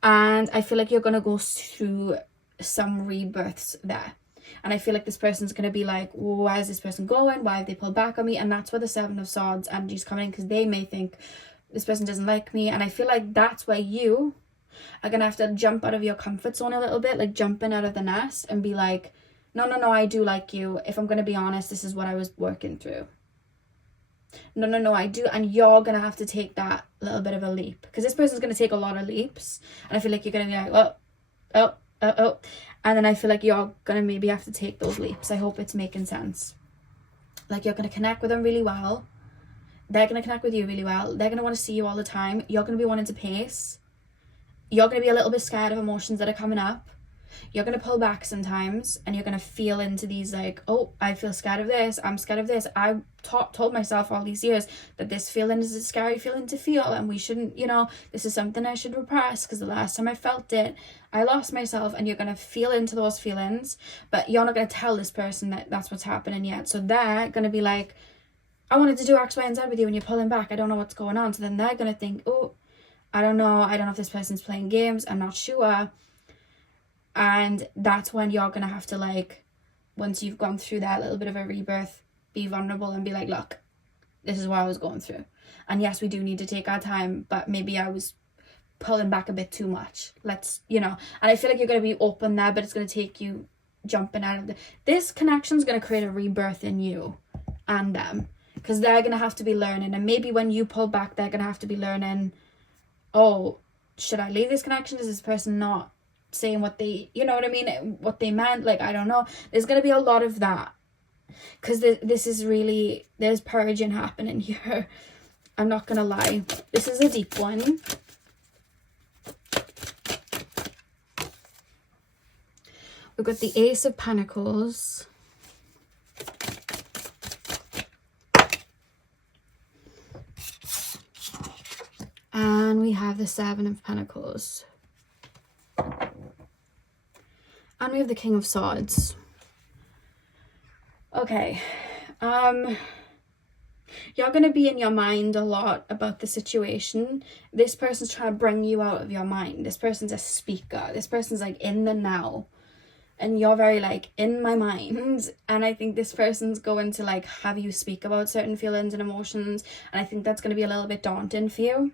And I feel like you're going to go through some rebirths there. And I feel like this person's going to be like, where's this person going? Why have they pulled back on me? And that's where the 7 of Swords energy's coming in, because they may think this person doesn't like me. And I feel like that's where you are going to have to jump out of your comfort zone a little bit, like jumping out of the nest and be like, no, I do like you. If I'm going to be honest, this is what I was working through. No, I do. And you're going to have to take that little bit of a leap, because this person's going to take a lot of leaps. And I feel like you're going to be like, oh. And then I feel like you're going to maybe have to take those leaps. I hope it's making sense. Like, you're going to connect with them really well. They're going to connect with you really well. They're going to want to see you all the time. You're going to be wanting to pace. You're going to be a little bit scared of emotions that are coming up. You're going to pull back sometimes, and you're going to feel into these like, oh, I feel scared of this. I'm scared of this. I told myself all these years that this feeling is a scary feeling to feel, and we shouldn't, this is something I should repress, because the last time I felt it, I lost myself. And you're going to feel into those feelings, but you're not going to tell this person that that's what's happening yet. So they're going to be like, I wanted to do X, Y, and Z with you, and you're pulling back. I don't know what's going on. So then they're going to think, oh, I don't know if this person's playing games. I'm not sure. And that's when you're going to have to, like, once you've gone through that little bit of a rebirth, be vulnerable and be like, look, this is what I was going through. And yes, we do need to take our time, but maybe I was pulling back a bit too much. And I feel like you're going to be open there, but it's going to take you jumping out of this connection's going to create a rebirth in you and them, because they're going to have to be learning. And maybe when you pull back, they're going to have to be learning, oh, should I leave this connection? Is this person not saying what they, what they meant? Like, I don't know. There's going to be a lot of that, because this is really, there's purging happening here. I'm not going to lie. This is a deep one. We've got the Ace of Pentacles. And we have the 7 of Pentacles. And we have the King of Swords. Okay. You're going to be in your mind a lot about the situation. This person's trying to bring you out of your mind. This person's a speaker. This person's like in the now. And you're very like in my mind. And I think this person's going to like have you speak about certain feelings and emotions. And I think that's going to be a little bit daunting for you.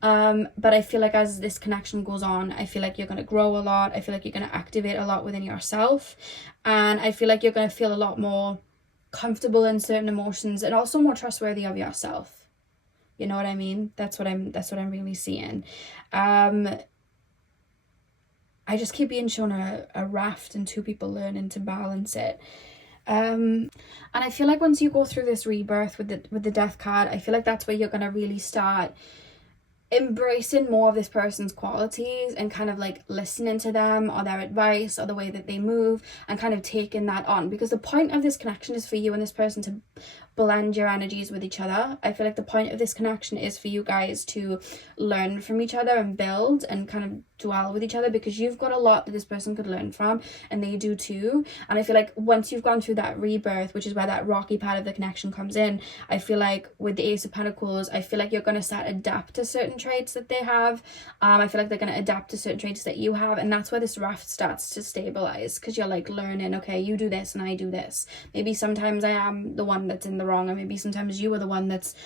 But I feel like as this connection goes on, I feel like you're going to grow a lot. I feel like you're going to activate a lot within yourself. And I feel like you're going to feel a lot more comfortable in certain emotions, and also more trustworthy of yourself. You know what I mean? That's what I'm really seeing. I just keep being shown a raft and 2 people learning to balance it. And I feel like once you go through this rebirth with the Death card, I feel like that's where you're going to really start embracing more of this person's qualities and kind of like listening to them or their advice or the way that they move and kind of taking that on, because the point of this connection is for you and this person to blend your energies with each other. I feel like the point of this connection is for you guys to learn from each other and build and kind of dwell with each other, because you've got a lot that this person could learn from and they do too. And I feel like once you've gone through that rebirth, which is where that rocky part of the connection comes in, I feel like with the Ace of Pentacles, I feel like you're going to start adapt to certain traits that they have. I feel like they're going to adapt to certain traits that you have, and that's where this raft starts to stabilize, because you're like learning, okay, you do this and I do this. Maybe sometimes I am the one that's in the wrong, or maybe sometimes you are the one that's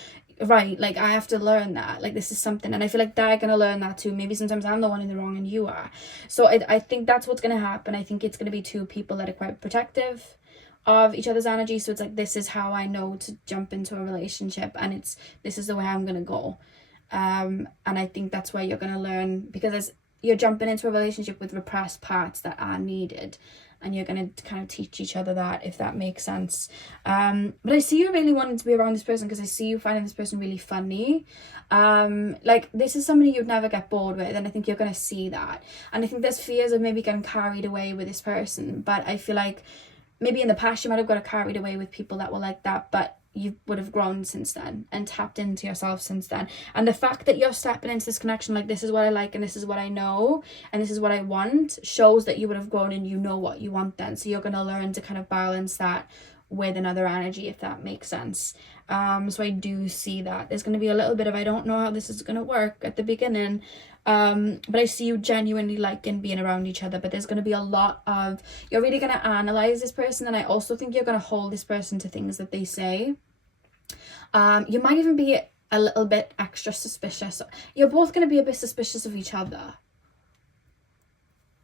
right. Like, I have to learn that, like, this is something, and I feel like they're gonna learn that too. Maybe sometimes I'm the one in the wrong and you are. So I think that's what's gonna happen. I think it's gonna be two people that are quite protective of each other's energy. So it's like, this is how I know to jump into a relationship, and this is the way I'm gonna go. And I think that's where you're gonna learn, because as you're jumping into a relationship with repressed parts that are needed, and you're going to kind of teach each other that, if that makes sense. But I see you really wanting to be around this person, because I see you finding this person really funny. Like, this is somebody you'd never get bored with, and I think you're going to see that. And I think there's fears of maybe getting carried away with this person, but I feel like maybe in the past you might have got carried away with people that were like that, but you would have grown since then and tapped into yourself since then. And the fact that you're stepping into this connection like, this is what I like and this is what I know and this is what I want, shows that you would have grown and you know what you want then. So you're going to learn to kind of balance that with another energy, if that makes sense. So I do see that there's going to be a little bit of, I don't know how this is going to work at the beginning, but I see you genuinely liking being around each other. But there's going to be a lot of, you're really going to analyze this person, and I also think you're going to hold this person to things that they say. You might even be a little bit extra suspicious. You're both going to be a bit suspicious of each other.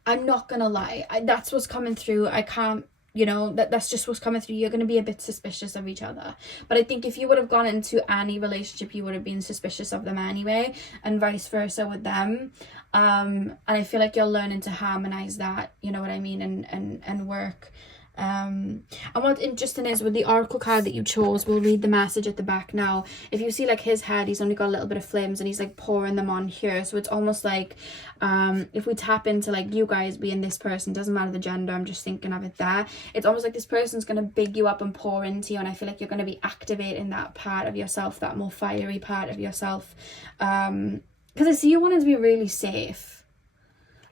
I'm not going to lie. That's what's coming through. I can't, that's just what's coming through. You're going to be a bit suspicious of each other. But I think if you would have gone into any relationship, you would have been suspicious of them anyway, and vice versa with them. And I feel like you're learning to harmonize that, you know what I mean, and work. And what's interesting is with the oracle card that you chose, we'll read the message at the back now. If you see like his head, he's only got a little bit of flames and he's like pouring them on here. So it's almost like if we tap into like you guys being this person, doesn't matter the gender, I'm just thinking of it there, it's almost like this person's going to big you up and pour into you, and I feel like you're going to be activating that part of yourself, that more fiery part of yourself, because I see you wanting to be really safe,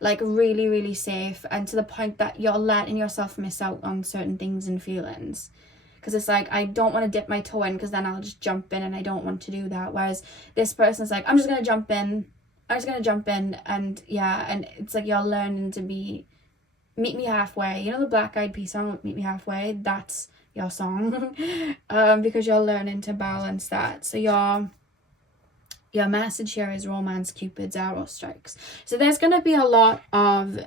like really, really safe, and to the point that you're letting yourself miss out on certain things and feelings. Because it's like, I don't want to dip my toe in, because then I'll just jump in, and I don't want to do that. Whereas this person's like, I'm just going to jump in. And yeah, and it's like you're learning to be, meet me halfway. You know the Black Eyed Peas song, Meet Me Halfway? That's your song. Because you're learning to balance that. So your message here is romance, Cupid's arrow strikes. So there's going to be a lot of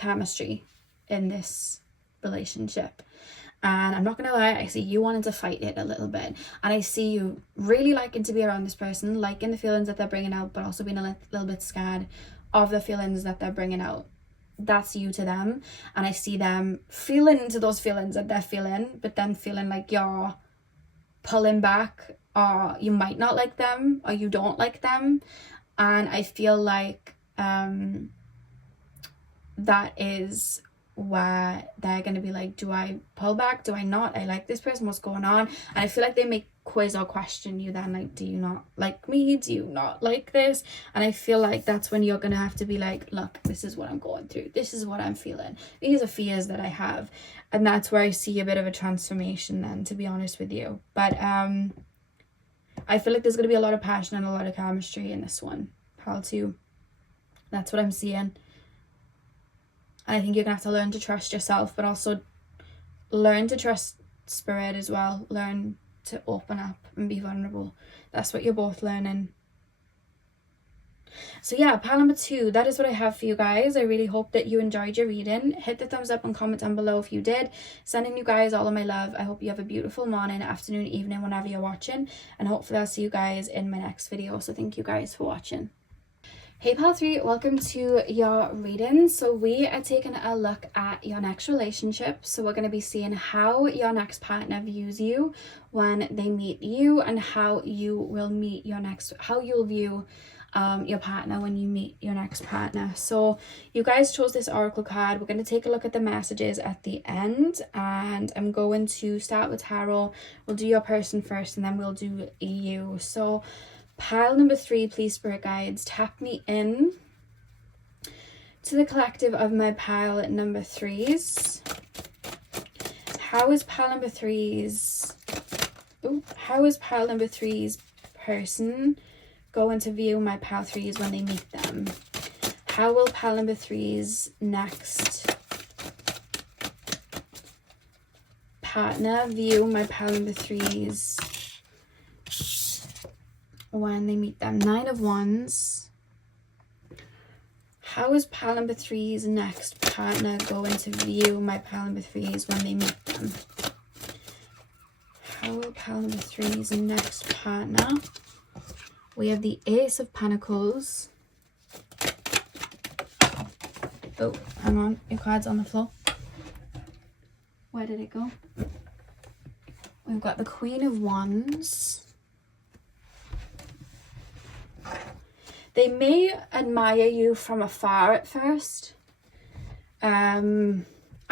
chemistry in this relationship. And I'm not going to lie, I see you wanting to fight it a little bit. And I see you really liking to be around this person, liking the feelings that they're bringing out, but also being a little bit scared of the feelings that they're bringing out. That's you to them. And I see them feeling into those feelings that they're feeling, but then feeling like you're pulling back, or you might not like them, or you don't like them. And I feel like that is where they're going to be like, do I pull back, do I not, I like this person, what's going on? And I feel like they may quiz or question you then, like, do you not like me, do you not like this? And I feel like that's when you're going to have to be like, look, this is what I'm going through, this is what I'm feeling, these are fears that I have. And that's where I see a bit of a transformation then, to be honest with you. But I feel like there's going to be a lot of passion and a lot of chemistry in this one, pal, too. That's what I'm seeing. And I think you're going to have to learn to trust yourself, but also learn to trust spirit as well. Learn to open up and be vulnerable. That's what you're both learning. So yeah, pile number 2, that is what I have for you guys. I really hope that you enjoyed your reading. Hit the thumbs up and comment down below if you did. Sending you guys all of my love. I hope you have a beautiful morning, afternoon, evening, whenever you're watching. And hopefully I'll see you guys in my next video. So thank you guys for watching. Hey Pal 3, welcome to your reading. So we are taking a look at your next relationship. So we're going to be seeing how your next partner views you when they meet you, and how you will meet your next, how you'll view your partner when you meet your next partner. So you guys chose this oracle card. We're going to take a look at the messages at the end, and I'm going to start with tarot. We'll do your person first, and then we'll do you. So pile number 3, please, spirit guides, tap me in to the collective of my pile number 3s. How is pile number 3's person going to view my pile 3s when they meet them? How will pile number 3's next partner view my pile number 3's when they meet them? 9 of Wands. How is pile number 3's next partner going to view my pile number 3's when they meet them? How will pile number 3's next partner? We have the Ace of Pentacles. Oh, hang on, your card's on the floor. Where did it go? We've got the Queen of Wands. They may admire you from afar at first. I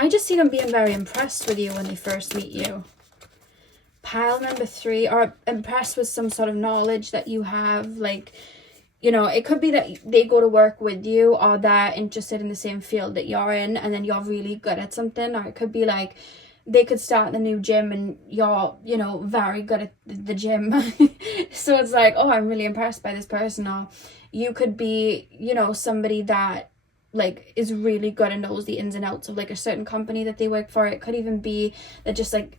just see them being very impressed with you when they first meet you. Pile number 3, or impressed with some sort of knowledge that you have. Like, you know, it could be that they go to work with you, or they're interested in the same field that you're in, and then you're really good at something. Or it could be like they could start the new gym and you're, you know, very good at the gym. So it's like, oh, I'm really impressed by this person. Or you could be, you know, somebody that like is really good and knows the ins and outs of like a certain company that they work for. It could even be that just like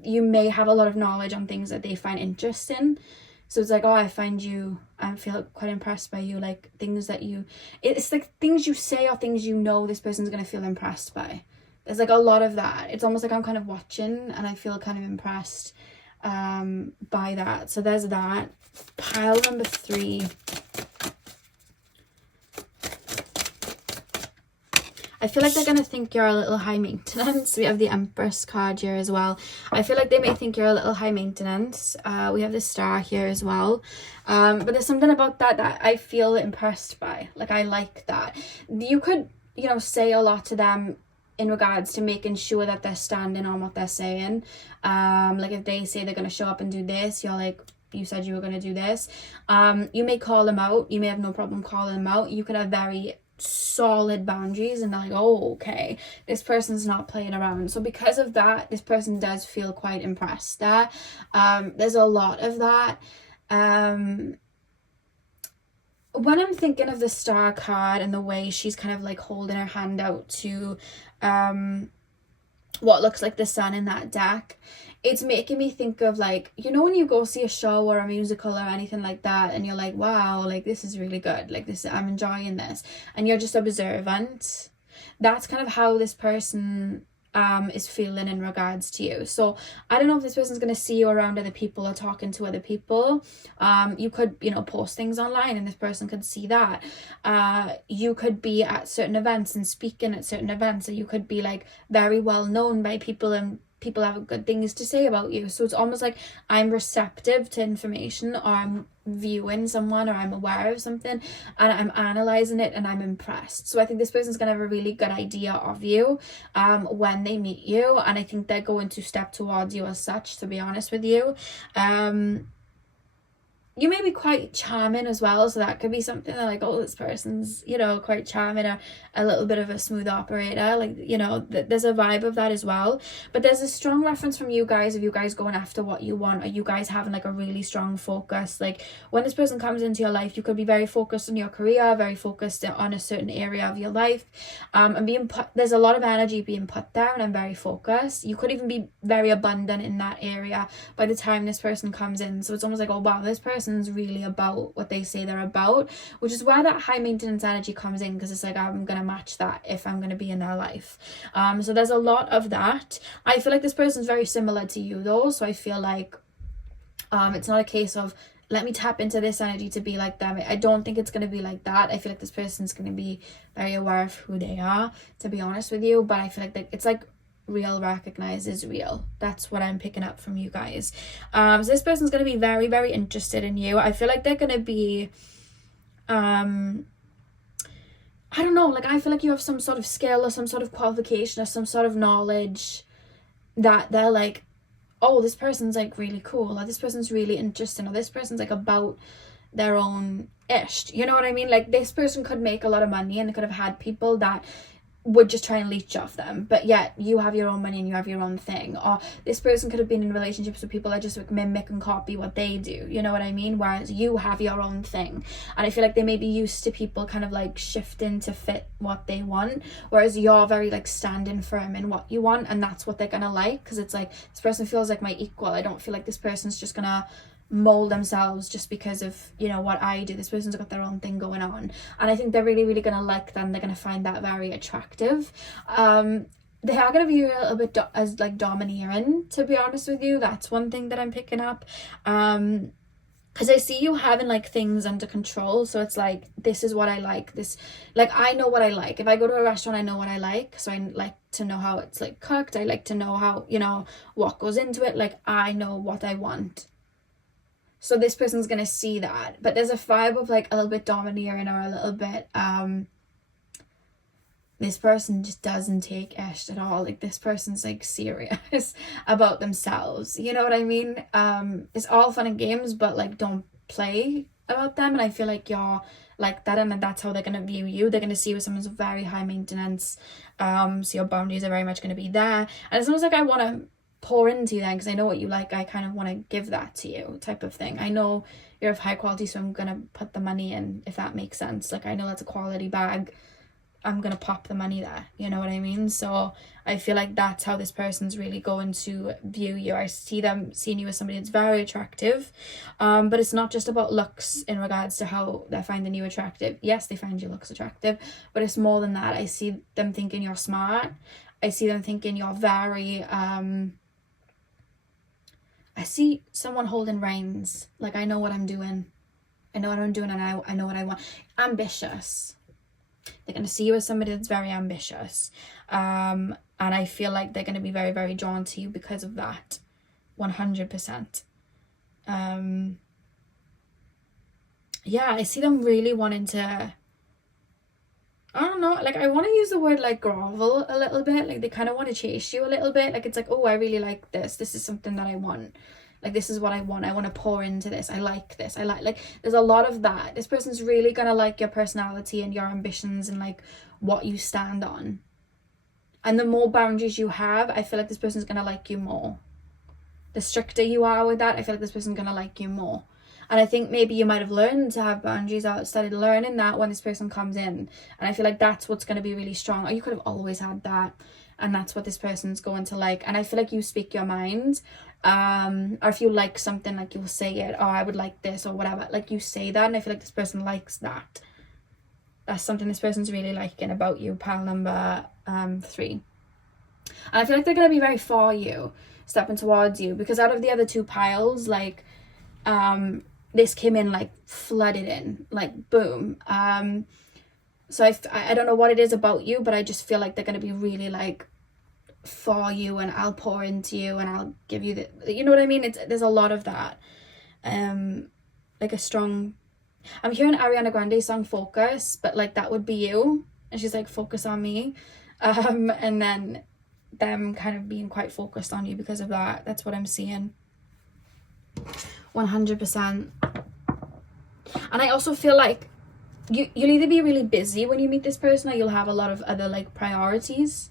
you may have a lot of knowledge on things that they find interesting. So it's like, oh, I feel quite impressed by you. Like things that it's like things you say or things you know this person's going to feel impressed by. There's like a lot of that. It's almost like I'm kind of watching and I feel kind of impressed by that. So there's that. Pile number 3. I feel like they're going to think you're a little high maintenance. We have the Empress card here as well. I feel like they may think you're a little high maintenance. We have the Star here as well. But there's something about that I feel impressed by. Like, I like that. You could, you know, say a lot to them in regards to making sure that they're standing on what they're saying. Like if they say they're going to show up and do this, you're like, you said you were going to do this. You may call them out. You may have no problem calling them out. You could have very solid boundaries and they're like, oh, okay, this person's not playing around. So because of that, this person does feel quite impressed there. There's a lot of that. When I'm thinking of the Star card and the way she's kind of like holding her hand out to what looks like the sun in that deck, it's making me think of like, you know, when you go see a show or a musical or anything like that and you're like, wow, like this is really good, like this, I'm enjoying this, and you're just observant. That's kind of how this person is feeling in regards to you. So I don't know if this person's going to see you around other people or talking to other people. You could, you know, post things online and this person could see that. You could be at certain events and speaking at certain events, so you could be like very well known by people and people have good things to say about you. So it's almost like I'm receptive to information, or I'm viewing someone, or I'm aware of something and I'm analyzing it and I'm impressed. So I think this person's gonna have a really good idea of you when they meet you, and I think they're going to step towards you as such, to be honest with you. You may be quite charming as well, so that could be something that like, oh, this person's, you know, quite charming, or a little bit of a smooth operator, like, you know, there's a vibe of that as well. But there's a strong reference from you guys of you guys going after what you want, or you guys having like a really strong focus. Like when this person comes into your life, you could be very focused on your career, very focused on a certain area of your life, and there's a lot of energy being put there, and I'm very focused. You could even be very abundant in that area by the time this person comes in. So it's almost like, oh wow, this person's really about what they say they're about, which is where that high maintenance energy comes in, because it's like, I'm gonna match that if I'm gonna be in their life. So there's a lot of that. I feel like this person's very similar to you though, so I feel like it's not a case of let me tap into this energy to be like them. I don't think it's going to be like that. I feel like this person's going to be very aware of who they are, to be honest with you. But I feel like it's like real recognizes real. That's what I'm picking up from you guys. So this person's going to be very, very interested in you. I feel like they're going to be, I don't know, like I feel like you have some sort of skill or some sort of qualification or some sort of knowledge that they're like, oh, this person's like really cool, or this person's really interesting, or this person's like about their own ish. You know what I mean? Like this person could make a lot of money and they could have had people that would just try and leech off them, but yet you have your own money and you have your own thing. Or this person could have been in relationships with people that just like mimic and copy what they do, you know what I mean? Whereas you have your own thing, and I feel like they may be used to people kind of like shifting to fit what they want, whereas you're very like standing firm in what you want, and that's what they're gonna like, because it's like, this person feels like my equal. I don't feel like this person's just gonna mold themselves just because of, you know, what I do. This person's got their own thing going on, and I think they're really, really gonna like them. They're gonna find that very attractive. They are gonna be a little bit as like domineering, to be honest with you. That's one thing that I'm picking up, because I see you having like things under control. So it's like, this is what I like, this, like I know what I like. If I go to a restaurant, I know what I like, so I like to know how it's like cooked. I like to know how, you know, what goes into it. Like I know what I want. So this person's going to see that. But there's a vibe of like a little bit domineering, or a little bit, this person just doesn't take ish at all. Like this person's like serious about themselves. You know what I mean? It's all fun and games, but like don't play about them. And I feel like you're like that, and that's how they're going to view you. They're going to see you as someone's very high maintenance. So your boundaries are very much going to be there. And it's almost like I want to pour into you then, because I know what you like. I kind of want to give that to you, type of thing. I know you're of high quality, so I'm gonna put the money in, if that makes sense. Like I know that's a quality bag, I'm gonna pop the money there, you know what I mean? So I feel like that's how this person's really going to view you. I see them seeing you as somebody that's very attractive, but it's not just about looks in regards to how they're finding you attractive. Yes, they find your looks attractive, but it's more than that. I see them thinking you're smart. I see them thinking you're very I see someone holding reins. Like, I know what I'm doing. I know what I'm doing, and I know what I want. Ambitious. They're going to see you as somebody that's very ambitious. And I feel like they're going to be very, very drawn to you because of that. 100%. Yeah, I see them really wanting to, I don't know, like I want to use the word like grovel a little bit. Like they kind of want to chase you a little bit. Like it's like, oh, I really like this. This is something that I want. Like this is what I want. I want to pour into this. I like this. I like there's a lot of that. This person's really gonna like your personality and your ambitions and like what you stand on. And the more boundaries you have, I feel like this person's gonna like you more. The stricter you are with that, I feel like this person's gonna like you more. And I think maybe you might have learned to have boundaries, or started learning that when this person comes in. And I feel like that's what's going to be really strong. Or you could have always had that. And that's what this person's going to like. And I feel like you speak your mind. Or if you like something, like you'll say it. Oh, I would like this or whatever. Like you say that. And I feel like this person likes that. That's something this person's really liking about you, pile number 3. And I feel like they're going to be very for you, stepping towards you. Because out of the other 2 piles, like, this came in like flooded in, like boom. So I don't know what it is about you, but I just feel like they're going to be really like for you, and I'll pour into you, and I'll give you the, you know what I mean? There's a lot of that. Like a strong, I'm hearing Ariana Grande song Focus, but like that would be you, and she's like, focus on me. And then them kind of being quite focused on you because of that. That's what I'm seeing. 100%. And I also feel like you'll either be really busy when you meet this person, or you'll have a lot of other like priorities.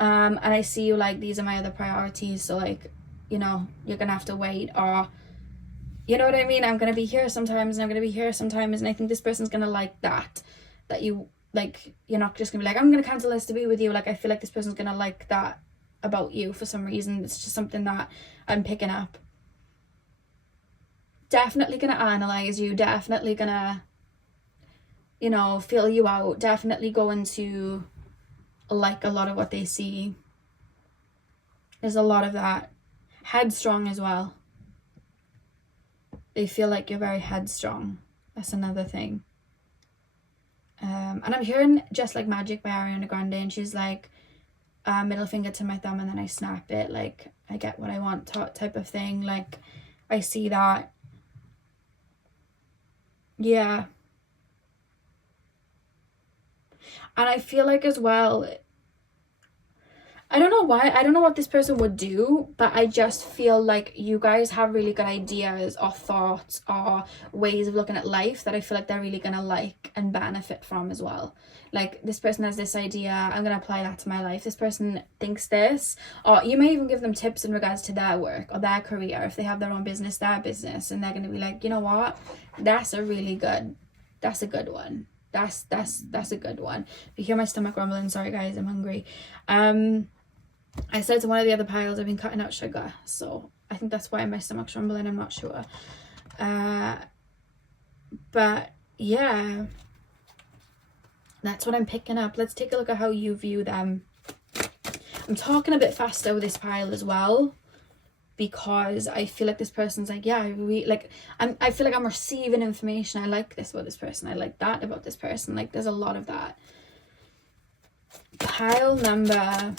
And I see you like, these are my other priorities, so like, you know, you're gonna have to wait, or you know what I mean? I'm gonna be here sometimes and I'm gonna be here sometimes, and I think this person's gonna like that you like, you're not just gonna be like, I'm gonna cancel this to be with you. Like I feel like this person's gonna like that about you for some reason. It's just something that I'm picking up. Definitely gonna analyze you, definitely gonna, you know, feel you out, definitely going to like a lot of what they see. There's a lot of that. Headstrong as well. They feel like you're very headstrong. That's another thing. And I'm hearing Just Like Magic by Ariana Grande, and she's like, middle finger to my thumb and then I snap it, like I get what I want type of thing. Like I see that. Yeah. And I feel like as well, I don't know why, I don't know what this person would do, but I just feel like you guys have really good ideas or thoughts or ways of looking at life that I feel like they're really gonna like and benefit from as well. Like this person has this idea, I'm gonna apply that to my life. This person thinks this, or you may even give them tips in regards to their work or their career. If they have their own business, their business, and they're gonna be like, you know what, that's a good one. That's a good one. If you hear my stomach rumbling, sorry guys, I'm hungry. I said to one of the other piles, I've been cutting out sugar, so I think that's why my stomach's rumbling, I'm not sure. But yeah, that's what I'm picking up. Let's take a look at how you view them. I'm talking a bit faster with this pile as well, because I feel like this person's like, yeah, I feel like I'm receiving information. I like this about this person, I like that about this person. Like there's a lot of that. Pile number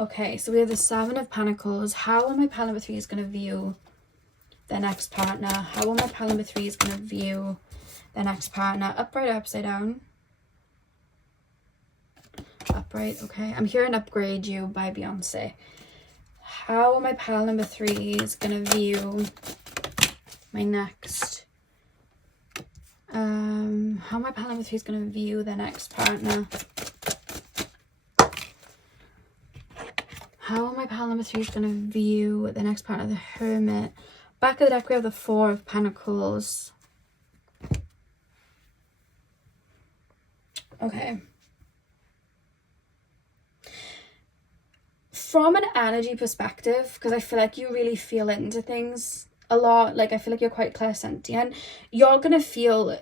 okay, so we have the Seven of Pentacles. How are my pile number 3 is going to view their next partner? How are my pile number 3 is going to view their next partner? Upright or upside down? Upright, okay. I'm hearing Upgrade You by Beyonce. How are my pile number 3 is going to view my next... how my pile number 3 is going to view their next partner? How my pile number 3 is going to view the next partner, the Hermit. Back of the deck, we have the Four of Pentacles. Okay. From an energy perspective, because I feel like you really feel into things a lot. Like, I feel like you're quite clairsentient. You're going to feel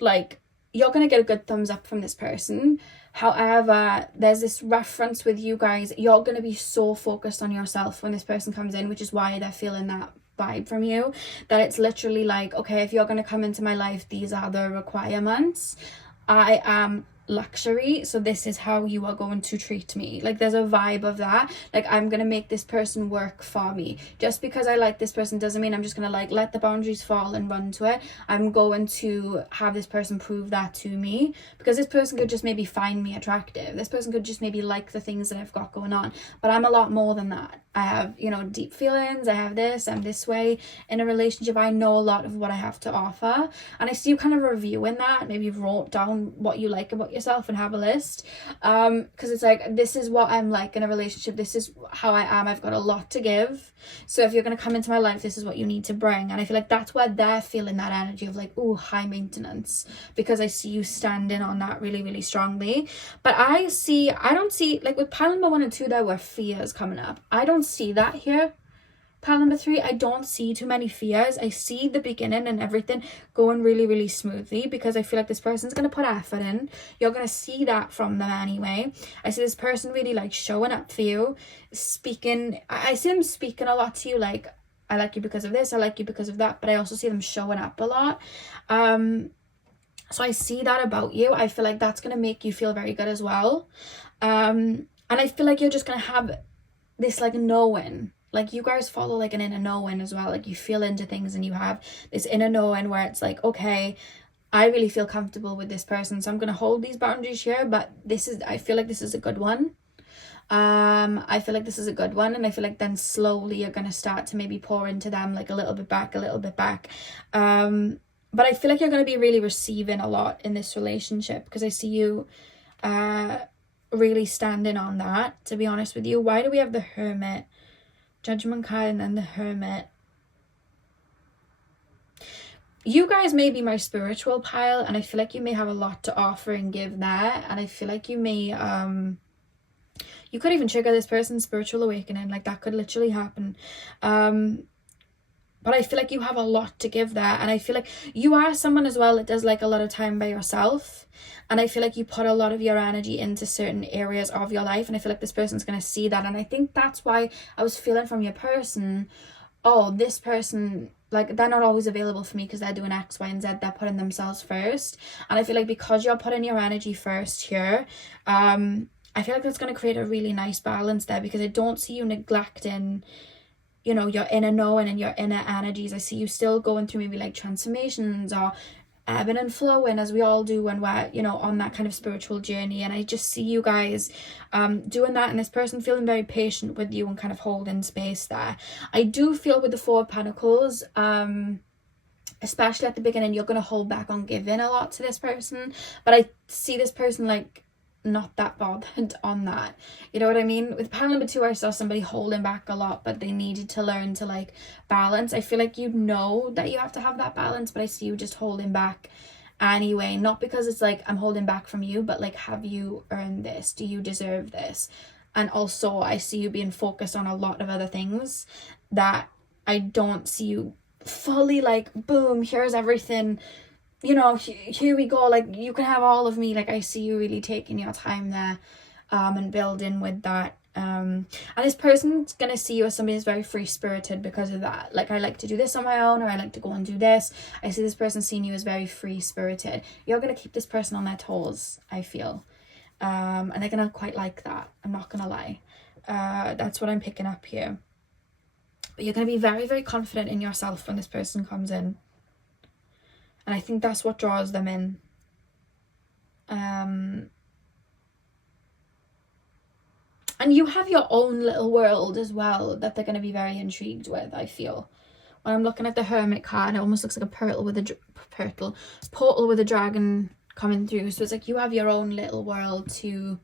like you're going to get a good thumbs up from this person. However, there's this reference with you guys. You're going to be so focused on yourself when this person comes in, which is why they're feeling that vibe from you. That it's literally like, okay, if you're going to come into my life, these are the requirements. I am luxury, so this is how you are going to treat me. Like there's a vibe of that. Like I'm gonna make this person work for me. Just because I like this person doesn't mean I'm just gonna like let the boundaries fall and run to it. I'm going to have this person prove that to me, because this person could just maybe find me attractive. This person could just maybe like the things that I've got going on, but I'm a lot more than that. I have, you know, deep feelings. I have this, I'm this way in a relationship. I know a lot of what I have to offer, and I see you kind of reviewing that. Maybe you've wrote down what you like about yourself and have a list, because it's like, this is what I'm like in a relationship, this is how I am, I've got a lot to give, so if you're going to come into my life, this is what you need to bring. And I feel like that's where they're feeling that energy of like, oh, high maintenance, because I see you standing on that really, really strongly. But I don't see, like with pile number 1 and 2, there were fears coming up. I don't see that here. Pile number 3, I don't see too many fears. I see the beginning and everything going really, really smoothly, because I feel like this person's going to put effort in. You're going to see that from them anyway. I see this person really like showing up for you, speaking. I see them speaking a lot to you, like, I like you because of this, I like you because of that, but I also see them showing up a lot. So I see that about you. I feel like that's going to make you feel very good as well. And I feel like you're just going to have this like knowing. Like you guys follow like an inner knowing as well. Like you feel into things and you have this inner knowing where it's like, okay, I really feel comfortable with this person, so I'm going to hold these boundaries here, but I feel like this is a good one. I feel like this is a good one, and I feel like then slowly you're going to start to maybe pour into them like a little bit back. But I feel like you're going to be really receiving a lot in this relationship, because I see you really standing on that, to be honest with you. Why do we have the Hermit? Judgment card and then the Hermit. You guys may be my spiritual pile, and I feel like you may have a lot to offer and give there, and I feel like you may you could even trigger this person's spiritual awakening. Like that could literally happen. but I feel like you have a lot to give there. And I feel like you are someone as well that does like a lot of time by yourself. And I feel like you put a lot of your energy into certain areas of your life. And I feel like this person's going to see that. And I think that's why I was feeling from your person, oh, this person, like, they're not always available for me because they're doing X, Y, and Z. They're putting themselves first. And I feel like because you're putting your energy first here, I feel like that's going to create a really nice balance there, because I don't see you neglecting, you know, your inner knowing and your inner energies. I see you still going through maybe like transformations or ebbing and flowing, as we all do when we're, you know, on that kind of spiritual journey. And I just see you guys doing that, and this person feeling very patient with you and kind of holding space there. I do feel with the Four of Pentacles, especially at the beginning, you're going to hold back on giving a lot to this person, but I see this person like not that bothered on that, you know what I mean? With pile number 2, I saw somebody holding back a lot, but they needed to learn to like balance. I feel like you know that you have to have that balance, but I see you just holding back anyway, not because it's like I'm holding back from you, but like, have you earned this? Do you deserve this? And also I see you being focused on a lot of other things that I don't see you fully like, boom, here's everything, you know, here we go, like, you can have all of me. Like, I see you really taking your time there and building with that. And this person's gonna see you as somebody who's very free-spirited because of that. Like, I like to do this on my own, or I like to go and do this. I see this person seeing you as very free-spirited. You're gonna keep this person on their toes, I feel. And they're gonna quite like that, I'm not gonna lie. That's what I'm picking up here. But you're gonna be very, very confident in yourself when this person comes in. And I think that's what draws them in. And you have your own little world as well that they're going to be very intrigued with, I feel. When I'm looking at the Hermit card, it almost looks like a portal with a dragon coming through. So it's like you have your own little world too.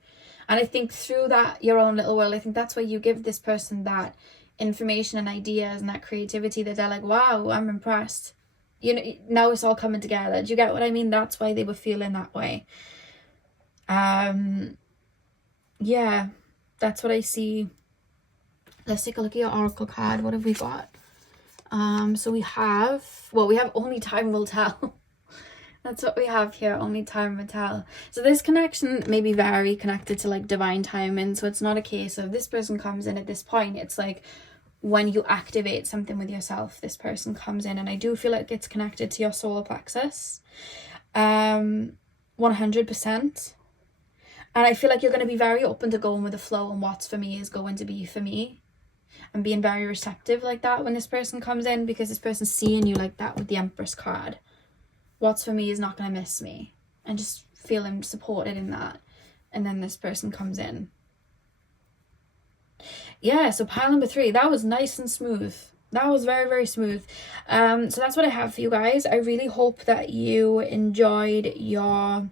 And I think through that, your own little world, I think that's where you give this person that information and ideas and that creativity that they're like, wow, I'm impressed. You know, now it's all coming together. Do you get what I mean? That's why they were feeling that way. Yeah, that's what I see. Let's take a look at your oracle card. What have we got? So we have only time will tell. That's what we have here, only time will tell. So this connection may be very connected to like divine timing. So it's not a case of this person comes in at this point. It's like, when you activate something with yourself, this person comes in, and I do feel like it's connected to your solar plexus, 100%. And I feel like you're going to be very open to going with the flow, and what's for me is going to be for me, and being very receptive like that when this person comes in, because this person's seeing you like that with the Empress card. What's for me is not going to miss me, and just feeling supported in that. And then this person comes in. Yeah, so pile number 3, that was nice and smooth. That was very, very smooth. So that's what I have for you guys. I really hope that you enjoyed your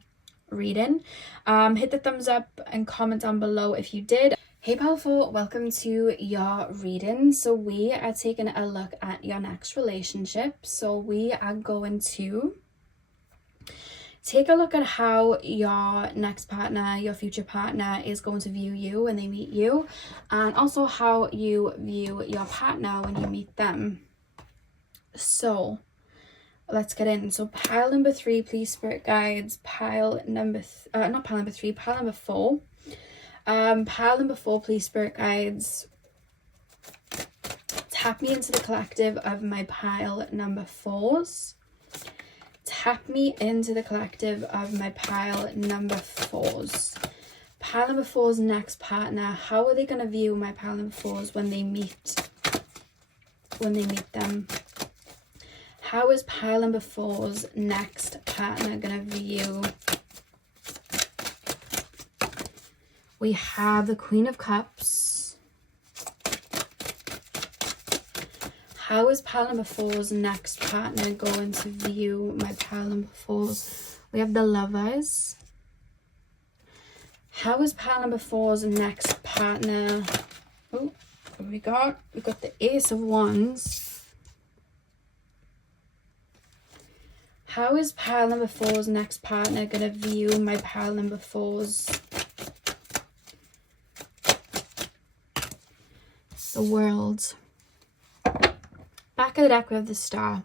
reading. Hit the thumbs up and comment down below if you did. Hey powerful, welcome to your reading. So we are taking a look at your next relationship. So we are going to take a look at how your next partner, your future partner, is going to view you when they meet you, and also how you view your partner when you meet them. So let's get in. So pile number 3, please, spirit guides. Pile number pile number 4. Pile number 4, please, spirit guides. Tap me into the collective of my pile number 4s. Tap me into the collective of my pile number 4s. Pile number 4's next partner. How are they going to view my pile number 4s when they meet them? How is pile number 4's next partner going to view? We have the Queen of Cups. How is pile number 4's next partner going to view my pile number 4s? We have the Lovers. How is pile number 4's next partner? Oh, what we got? We got the Ace of Wands. How is pile number 4's next partner going to view my pile number 4s? The World. Back of the deck, we have the Star.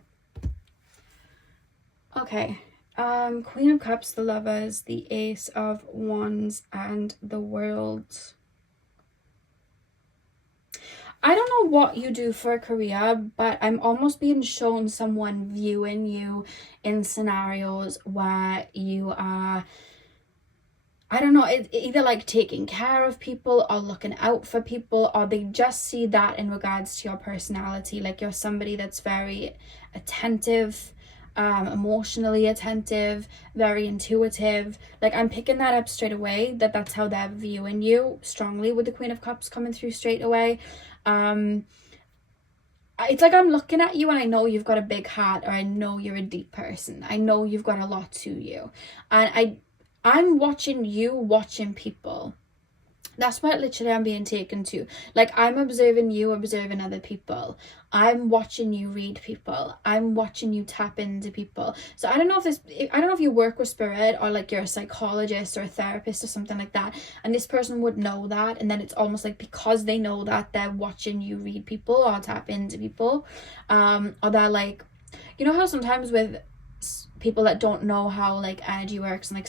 Okay. Queen of Cups, the Lovers, the Ace of Wands, and the World. I don't know what you do for a career, but I'm almost being shown someone viewing you in scenarios where you are, I don't know, either like taking care of people or looking out for people, or they just see that in regards to your personality. Like you're somebody that's very attentive, emotionally attentive, very intuitive. Like I'm picking that up straight away, that's how they're viewing you strongly with the Queen of Cups coming through straight away. It's like I'm looking at you and I know you've got a big heart, or I know you're a deep person. I know you've got a lot to you, and I'm watching you watching people. That's what literally I'm being taken to. Like I'm observing you observing other people. I'm watching you read people. I'm watching you tap into people. So I don't know if you work with spirit, or like you're a psychologist or a therapist or something like that, and this person would know that, and then it's almost like because they know that, they're watching you read people or tap into people, or they're like, you know how sometimes with people that don't know how like energy works and like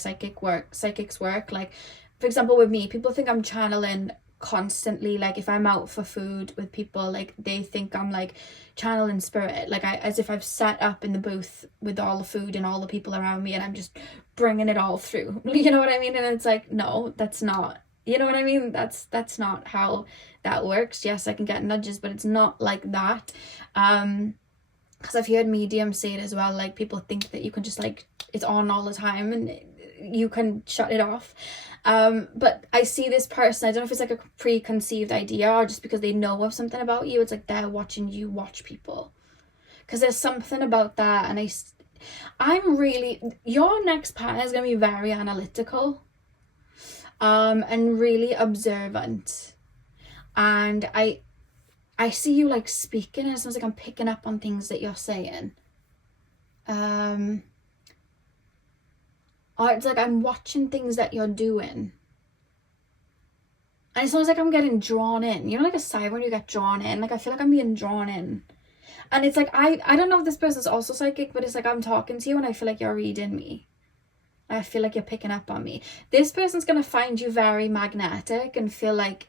psychics work, like for example with me, people think I'm channeling constantly. Like if I'm out for food with people, like they think I'm like channeling spirit, like as if I've sat up in the booth with all the food and all the people around me and I'm just bringing it all through. You know what I mean? And it's like, no, that's not, you know what I mean? That's not how that works. Yes, I can get nudges, but it's not like that. Because I've heard mediums say it as well, like people think that you can just like, it's on all the time and you can shut it off. But I see this person, I don't know if it's like a preconceived idea or just because they know of something about you, it's like they're watching you watch people. Because there's something about that, and I'm really, your next partner is going to be very analytical, and really observant. And I see you like speaking, and it sounds like I'm picking up on things that you're saying. Or it's like I'm watching things that you're doing. And it sounds like I'm getting drawn in. You know, like a sigh when you get drawn in? Like I feel like I'm being drawn in. And it's like, I don't know if this person's also psychic, but it's like I'm talking to you and I feel like you're reading me. I feel like you're picking up on me. This person's going to find you very magnetic and feel like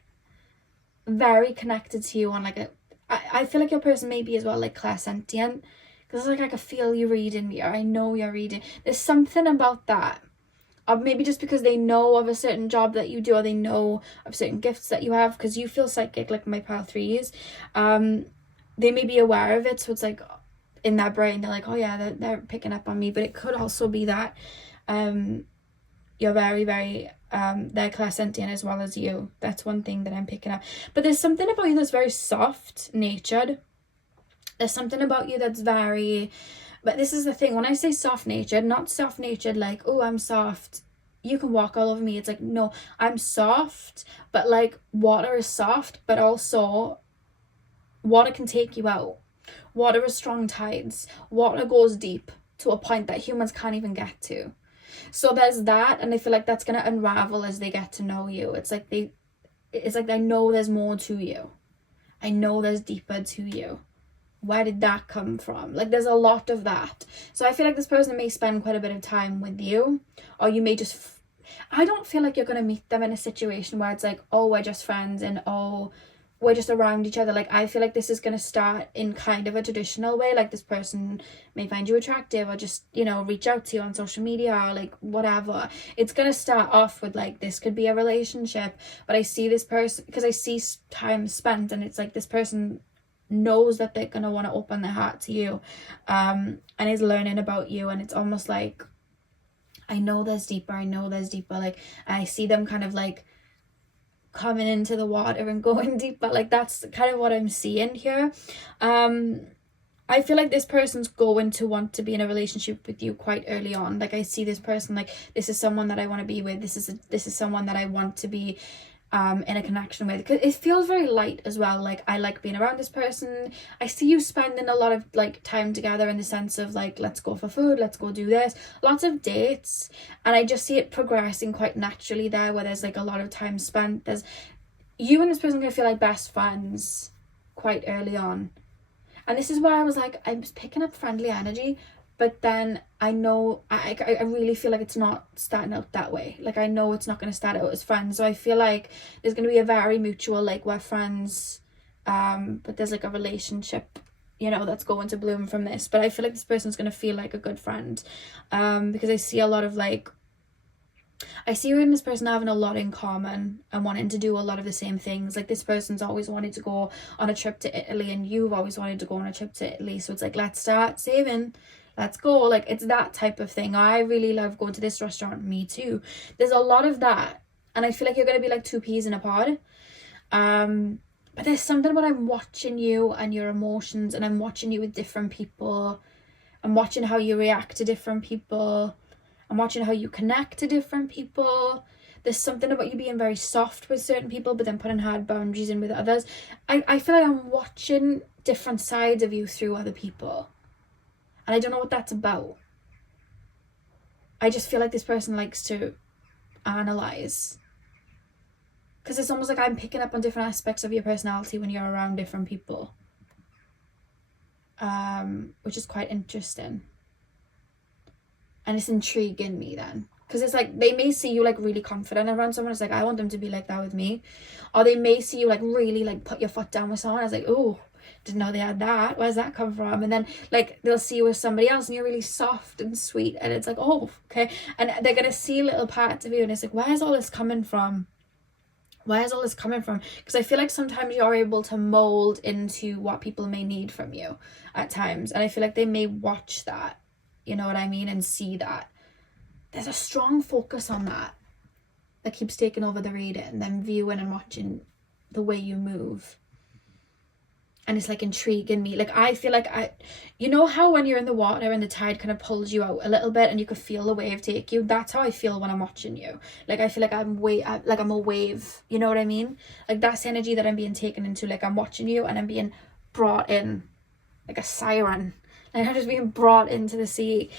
very connected to you on like I feel like your person may be as well like clairsentient, because it's like I can feel you reading me, or I know you're reading. There's something about that, or maybe just because they know of a certain job that you do, or they know of certain gifts that you have, because you feel psychic like my pal threes. They may be aware of it, so it's like in their brain they're like, oh yeah, they're picking up on me. But it could also be that you're very, very they're clairsentient as well as you. That's one thing that I'm picking up. But there's something about you that's very soft natured. There's something about you that's very, but this is the thing, when I say soft natured, not soft natured like, oh, I'm soft, you can walk all over me. It's like, no, I'm soft, but like water is soft, but also water can take you out. Water is strong tides. Water goes deep to a point that humans can't even get to. So there's that, and I feel like that's gonna unravel as they get to know you. It's like I know there's more to you. I know there's deeper to you. Where did that come from? Like there's a lot of that. So I feel like this person may spend quite a bit of time with you, or you may just I don't feel like you're gonna meet them in a situation where it's like, oh, we're just friends, and oh, we're just around each other. Like I feel like this is going to start in kind of a traditional way. Like this person may find you attractive, or just, you know, reach out to you on social media, or like whatever. It's going to start off with like, this could be a relationship. But I see this person, because I see time spent, and it's like this person knows that they're going to want to open their heart to you, and is learning about you. And it's almost like, I know there's deeper. Like I see them kind of like coming into the water and going deeper. Like that's kind of what I'm seeing here. I feel like this person's going to want to be in a relationship with you quite early on. Like I see this person like, this is someone that I want to be with. This is someone that I want to be in a connection with, because it feels very light as well. Like I like being around this person. I see you spending a lot of like time together, in the sense of like, let's go for food, let's go do this, lots of dates. And I just see it progressing quite naturally there, where there's like a lot of time spent. There's you and this person gonna feel like best friends quite early on. And this is why I was like, I was picking up friendly energy, but then I know, I really feel like it's not starting out that way. Like, I know it's not going to start out as friends. So I feel like there's going to be a very mutual, like, we're friends, but there's like a relationship, you know, that's going to bloom from this. But I feel like this person's going to feel like a good friend, because I see a lot of, like, I see you and this person having a lot in common and wanting to do a lot of the same things. Like, this person's always wanted to go on a trip to Italy and you've always wanted to go on a trip to Italy. So it's like, let's start saving. Let's go. Like, it's that type of thing. I really love going to this restaurant. Me too. There's a lot of that. And I feel like you're going to be like two peas in a pod. But there's something about I'm watching you and your emotions, and I'm watching you with different people. I'm watching how you react to different people. I'm watching how you connect to different people. There's something about you being very soft with certain people, but then putting hard boundaries in with others. I feel like I'm watching different sides of you through other people. And I don't know what that's about. I just feel like this person likes to analyze. Because it's almost like I'm picking up on different aspects of your personality when you're around different people. Which is quite interesting. And it's intriguing me then. Because it's like, they may see you like really confident around someone. It's like, I want them to be like that with me. Or they may see you like really like put your foot down with someone. I was like, oh, didn't know they had that. Where's that come from? And then like they'll see you with somebody else and you're really soft and sweet. And it's like, oh, okay. And they're going to see little parts of you. And it's like, where's all this coming from? Where's all this coming from? Because I feel like sometimes you're able to mold into what people may need from you at times. And I feel like they may watch that. You know what I mean? And see that. There's a strong focus on that keeps taking over the reading, them viewing and watching the way you move. And it's like intriguing me. Like, I feel like you know how when you're in the water and the tide kind of pulls you out a little bit and you could feel the wave take you? That's how I feel when I'm watching you. Like, I feel like I'm a wave. You know what I mean? Like, that's the energy that I'm being taken into. Like, I'm watching you and I'm being brought in like a siren. Like, I'm just being brought into the sea.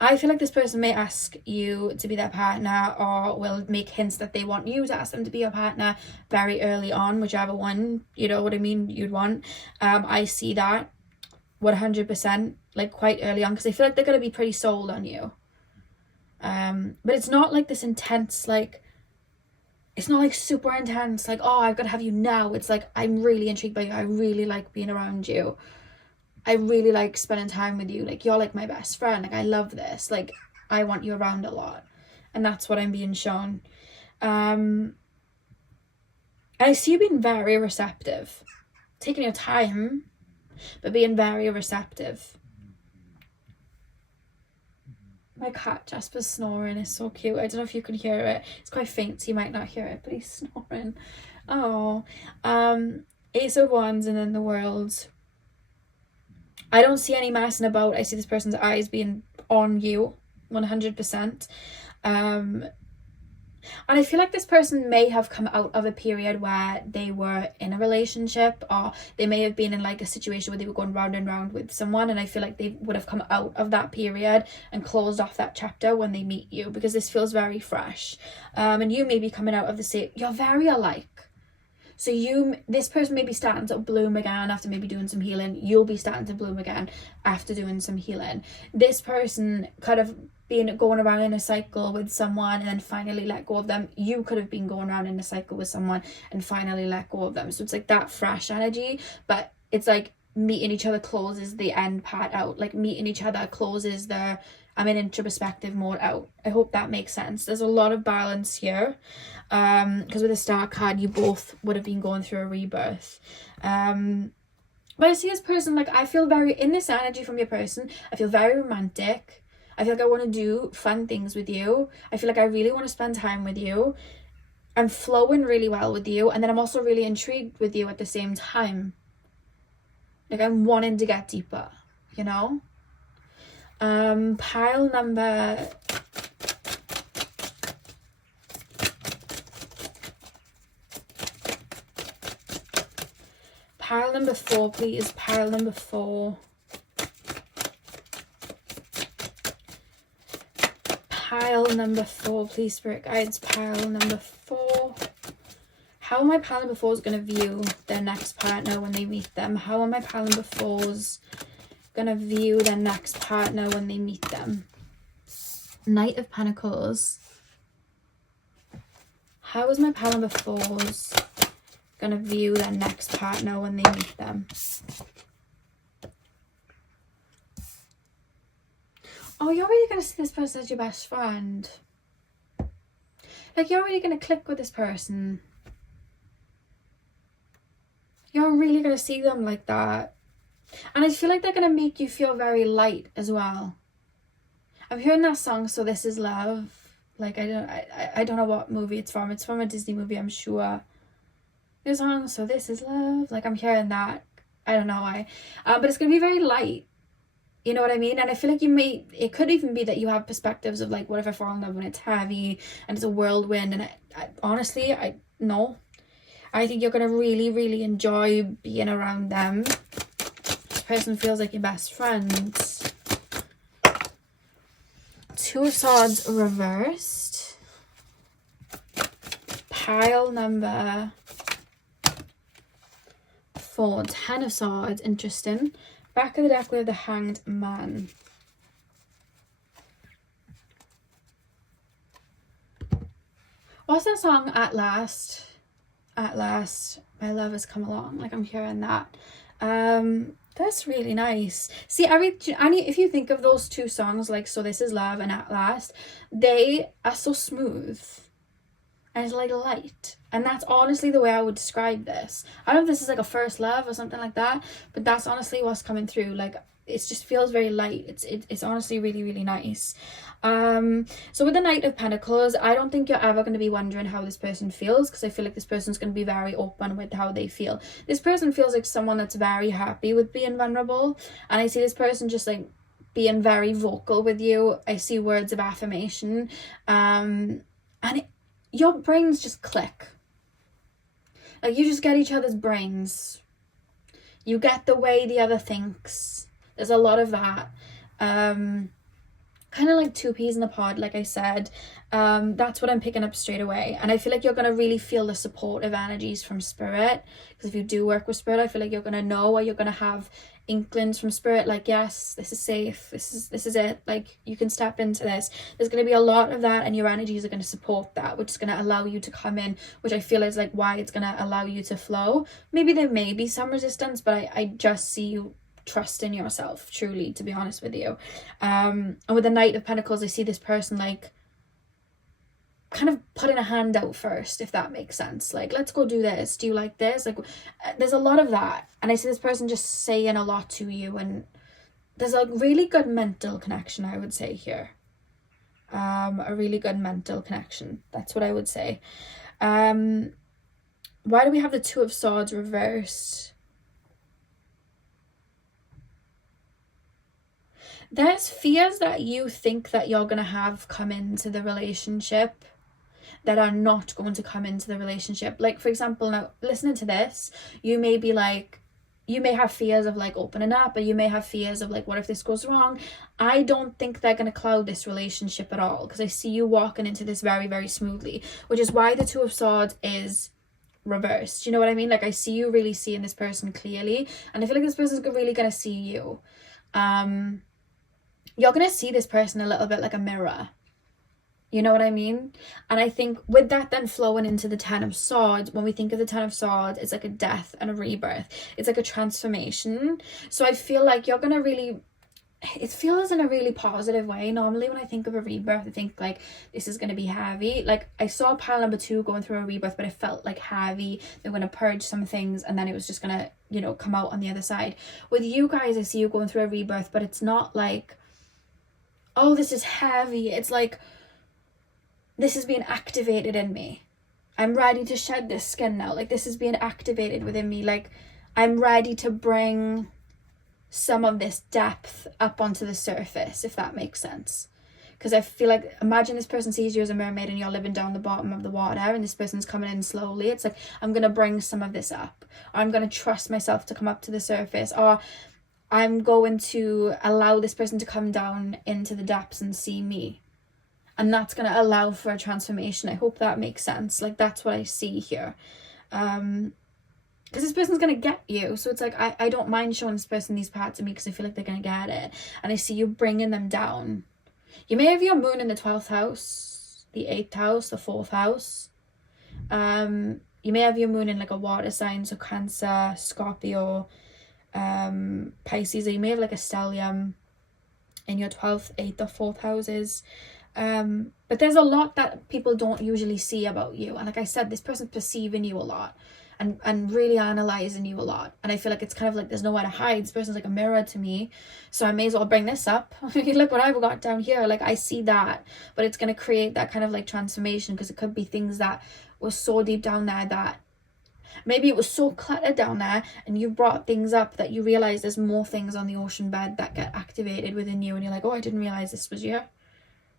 I feel like this person may ask you to be their partner, or will make hints that they want you to ask them to be your partner very early on, whichever one, you know what I mean, you'd want. I see that 100%, like quite early on, because I feel like they're going to be pretty sold on you. But it's not like this intense, like, it's not like super intense, like, oh, I've got to have you now. It's like, I'm really intrigued by you. I really like being around you. I really like spending time with you. Like, you're like my best friend. Like, I love this. Like, I want you around a lot. And that's what I'm being shown. I see you being very receptive. Taking your time, but being very receptive. My cat Jasper's snoring is so cute. I don't know if you can hear it. It's quite faint, so you might not hear it, but he's snoring. Oh. Ace of Wands and then the World. I don't see any messing about. I see this person's eyes being on you 100%. And I feel like this person may have come out of a period where they were in a relationship, or they may have been in like a situation where they were going round and round with someone, and I feel like they would have come out of that period and closed off that chapter when they meet you, because this feels very fresh. And you may be coming out of the same, you're very alike. So this person may be starting to bloom again after maybe doing some healing. You'll be starting to bloom again after doing some healing. This person could have been going around in a cycle with someone and then finally let go of them. You could have been going around in a cycle with someone and finally let go of them. So it's like that fresh energy, but it's like meeting each other closes the end part out. Like, meeting each other closes the I'm in introspective mode out. I hope that makes sense. There's a lot of balance here. Because with the Star card, you both would have been going through a rebirth. But I see this person, like, I feel very, in this energy from your person, I feel very romantic. I feel like I want to do fun things with you. I feel like I really want to spend time with you. I'm flowing really well with you. And then I'm also really intrigued with you at the same time. Like, I'm wanting to get deeper, you know? Pile number... Pile number 4, please. Pile number 4. Pile number 4, please, Spirit Guides. Pile number 4. How are my Palan befores going to view their next partner when they meet them? How are my Palan befores going to view their next partner when they meet them? Knight of Pentacles. How is my Palan befores going to view their next partner when they meet them? Oh, you're really going to see this person as your best friend. Like, you're really going to click with this person. You're really going to see them like that. And I feel like they're going to make you feel very light as well. I'm hearing that song, So This Is Love. Like, I don't know what movie it's from. It's from a Disney movie, I'm sure. The song, So This Is Love. Like, I'm hearing that. I don't know why. But it's going to be very light. You know what I mean? And I feel like it could even be that you have perspectives of like, what if I fall in love when it's heavy and it's a whirlwind? And honestly, no. I think you're going to really, really enjoy being around them. This person feels like your best friends. Two of Swords reversed. Pile number 4. 10 of Swords. Interesting. Back of the deck, we have the Hanged Man. What's that song? At last. At last, my love has come along. Like, I'm hearing that. That's really nice. See, if you think of those two songs, like So This Is Love and At Last, they are so smooth. And it's like light. And that's honestly the way I would describe this. I don't know if this is like a first love or something like that, but that's honestly what's coming through. Like, it just feels very light. It's honestly really, really nice. So with the Knight of Pentacles, I don't think you're ever going to be wondering how this person feels, because I feel like this person's going to be very open with how they feel. This person feels like someone that's very happy with being vulnerable, and I see this person just like being very vocal with you. I see words of affirmation, and your brains just click. Like, you just get each other's brains. You get the way the other thinks. There's a lot of that. Kind of like two peas in a pod, like I said. That's what I'm picking up straight away. And I feel like you're going to really feel the supportive energies from Spirit. Because if you do work with Spirit, I feel like you're going to know, or you're going to have inklings from Spirit, like, yes, this is safe, this is it, like, you can step into this. There's going to be a lot of that, and your energies are going to support that, which is going to allow you to come in, which I feel is like why it's going to allow you to flow. Maybe there may be some resistance, but I just see you trust in yourself, truly, to be honest with you. And with the Knight of Pentacles, I see this person like kind of putting a hand out first, if that makes sense. Like, let's go do this. Do you like this? Like, there's a lot of that. And I see this person just saying a lot to you. And there's a really good mental connection, I would say, here. A really good mental connection. That's what I would say. Why do we have the Two of Swords reversed? There's fears that you think that you're going to have come into the relationship that are not going to come into the relationship. Like, for example, now listening to this, you may be like, you may have fears of like opening up, or you may have fears of like, what if this goes wrong? I don't think they're going to cloud this relationship at all, because I see you walking into this very, very smoothly, which is why the Two of Swords is reversed. You know what I mean? Like, I see you really seeing this person clearly, and I feel like this person's really going to see you. You're going to see this person a little bit like a mirror. You know what I mean? And I think with that then flowing into the Ten of Swords, when we think of the Ten of Swords, it's like a death and a rebirth. It's like a transformation. So I feel like you're going to really, it feels in a really positive way. Normally when I think of a rebirth, I think like this is going to be heavy. Like, I saw pile number 2 going through a rebirth, but it felt like heavy. They're going to purge some things, and then it was just going to, you know, come out on the other side. With you guys, I see you going through a rebirth, but it's not like, oh, this is heavy. It's like, this is being activated in me. I'm ready to shed this skin now. Like, this is being activated within me. Like, I'm ready to bring some of this depth up onto the surface, if that makes sense. Because I feel like, imagine this person sees you as a mermaid and you're living down the bottom of the water, and this person's coming in slowly. It's like, I'm going to bring some of this up. Or I'm going to trust myself to come up to the surface. Or I'm going to allow this person to come down into the depths and see me. And that's going to allow for a transformation. I hope that makes sense. Like, that's what I see here. because this person's gonna get you. So it's like, I don't mind showing this person these parts of me because I feel like they're gonna get it, and I see you bringing them down. You may have your moon in the 12th house, the 8th house, the 4th house. You may have your moon in like a water sign, so Cancer, Scorpio, Pisces, or you may have like a stellium in your 12th, 8th, or 4th houses. But there's a lot that people don't usually see about you, and like I said, this person's perceiving you a lot and really analyzing you a lot, and I feel like it's kind of like there's nowhere to hide. This person's like a mirror to me, so I may as well bring this up. Look what I've got down here. Like, I see that, but it's going to create that kind of like transformation, because it could be things that were so deep down there that maybe it was so cluttered down there, and you brought things up that you realize there's more things on the ocean bed that get activated within you, and you're like, oh, I didn't realize this was you,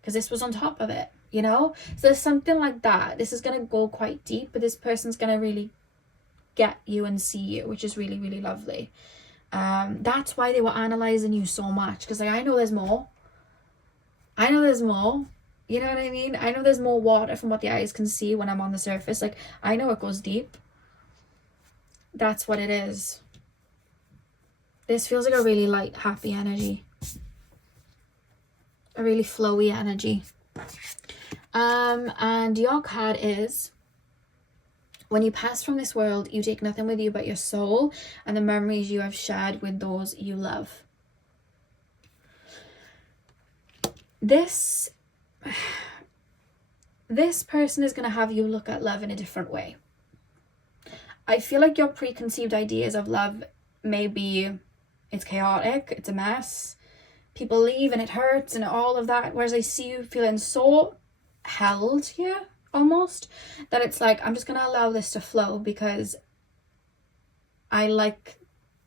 because this was on top of it, you know? So there's something like that. This is going to go quite deep, but this person's going to really get you and see you, which is really, really lovely. That's why they were analyzing you so much, because like, I know there's more. You know what I mean? I know there's more water from what the eyes can see when I'm on the surface. Like, I know it goes deep. That's what it is. This feels like a really light, happy energy. A really flowy energy. And your card is, when you pass from this world, you take nothing with you but your soul and the memories you have shared with those you love. This person is going to have you look at love in a different way. I feel like your preconceived ideas of love, maybe it's chaotic, it's a mess, people leave and it hurts and all of that, whereas I see you feeling so held here, almost, that it's like, I'm just gonna allow this to flow because I like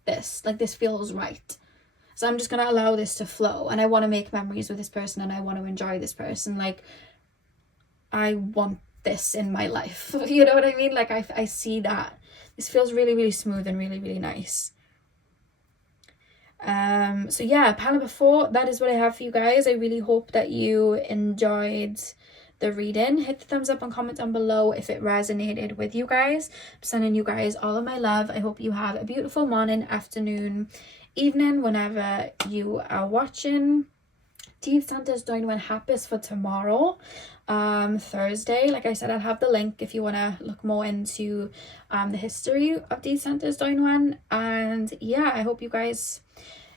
this, like this feels right, so I'm just gonna allow this to flow, and I want to make memories with this person, and I want to enjoy this person, like I want this in my life. You know what I mean? Like I see that this feels really, really smooth and really, really nice. So yeah, pile number 4, that is what I have for you guys. I really hope that you enjoyed the reading. Hit the thumbs up and comment down below if it resonated with you guys. I'm sending you guys all of my love. I hope you have a beautiful morning, afternoon, evening, whenever you are watching. Dydd, Santes, Dwynwen, Hapus for tomorrow, Thursday. Like I said, I'll have the link if you want to look more into the history of Dydd, Santes, Dwynwen. And yeah, I hope you guys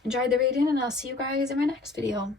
enjoyed the reading, and I'll see you guys in my next video.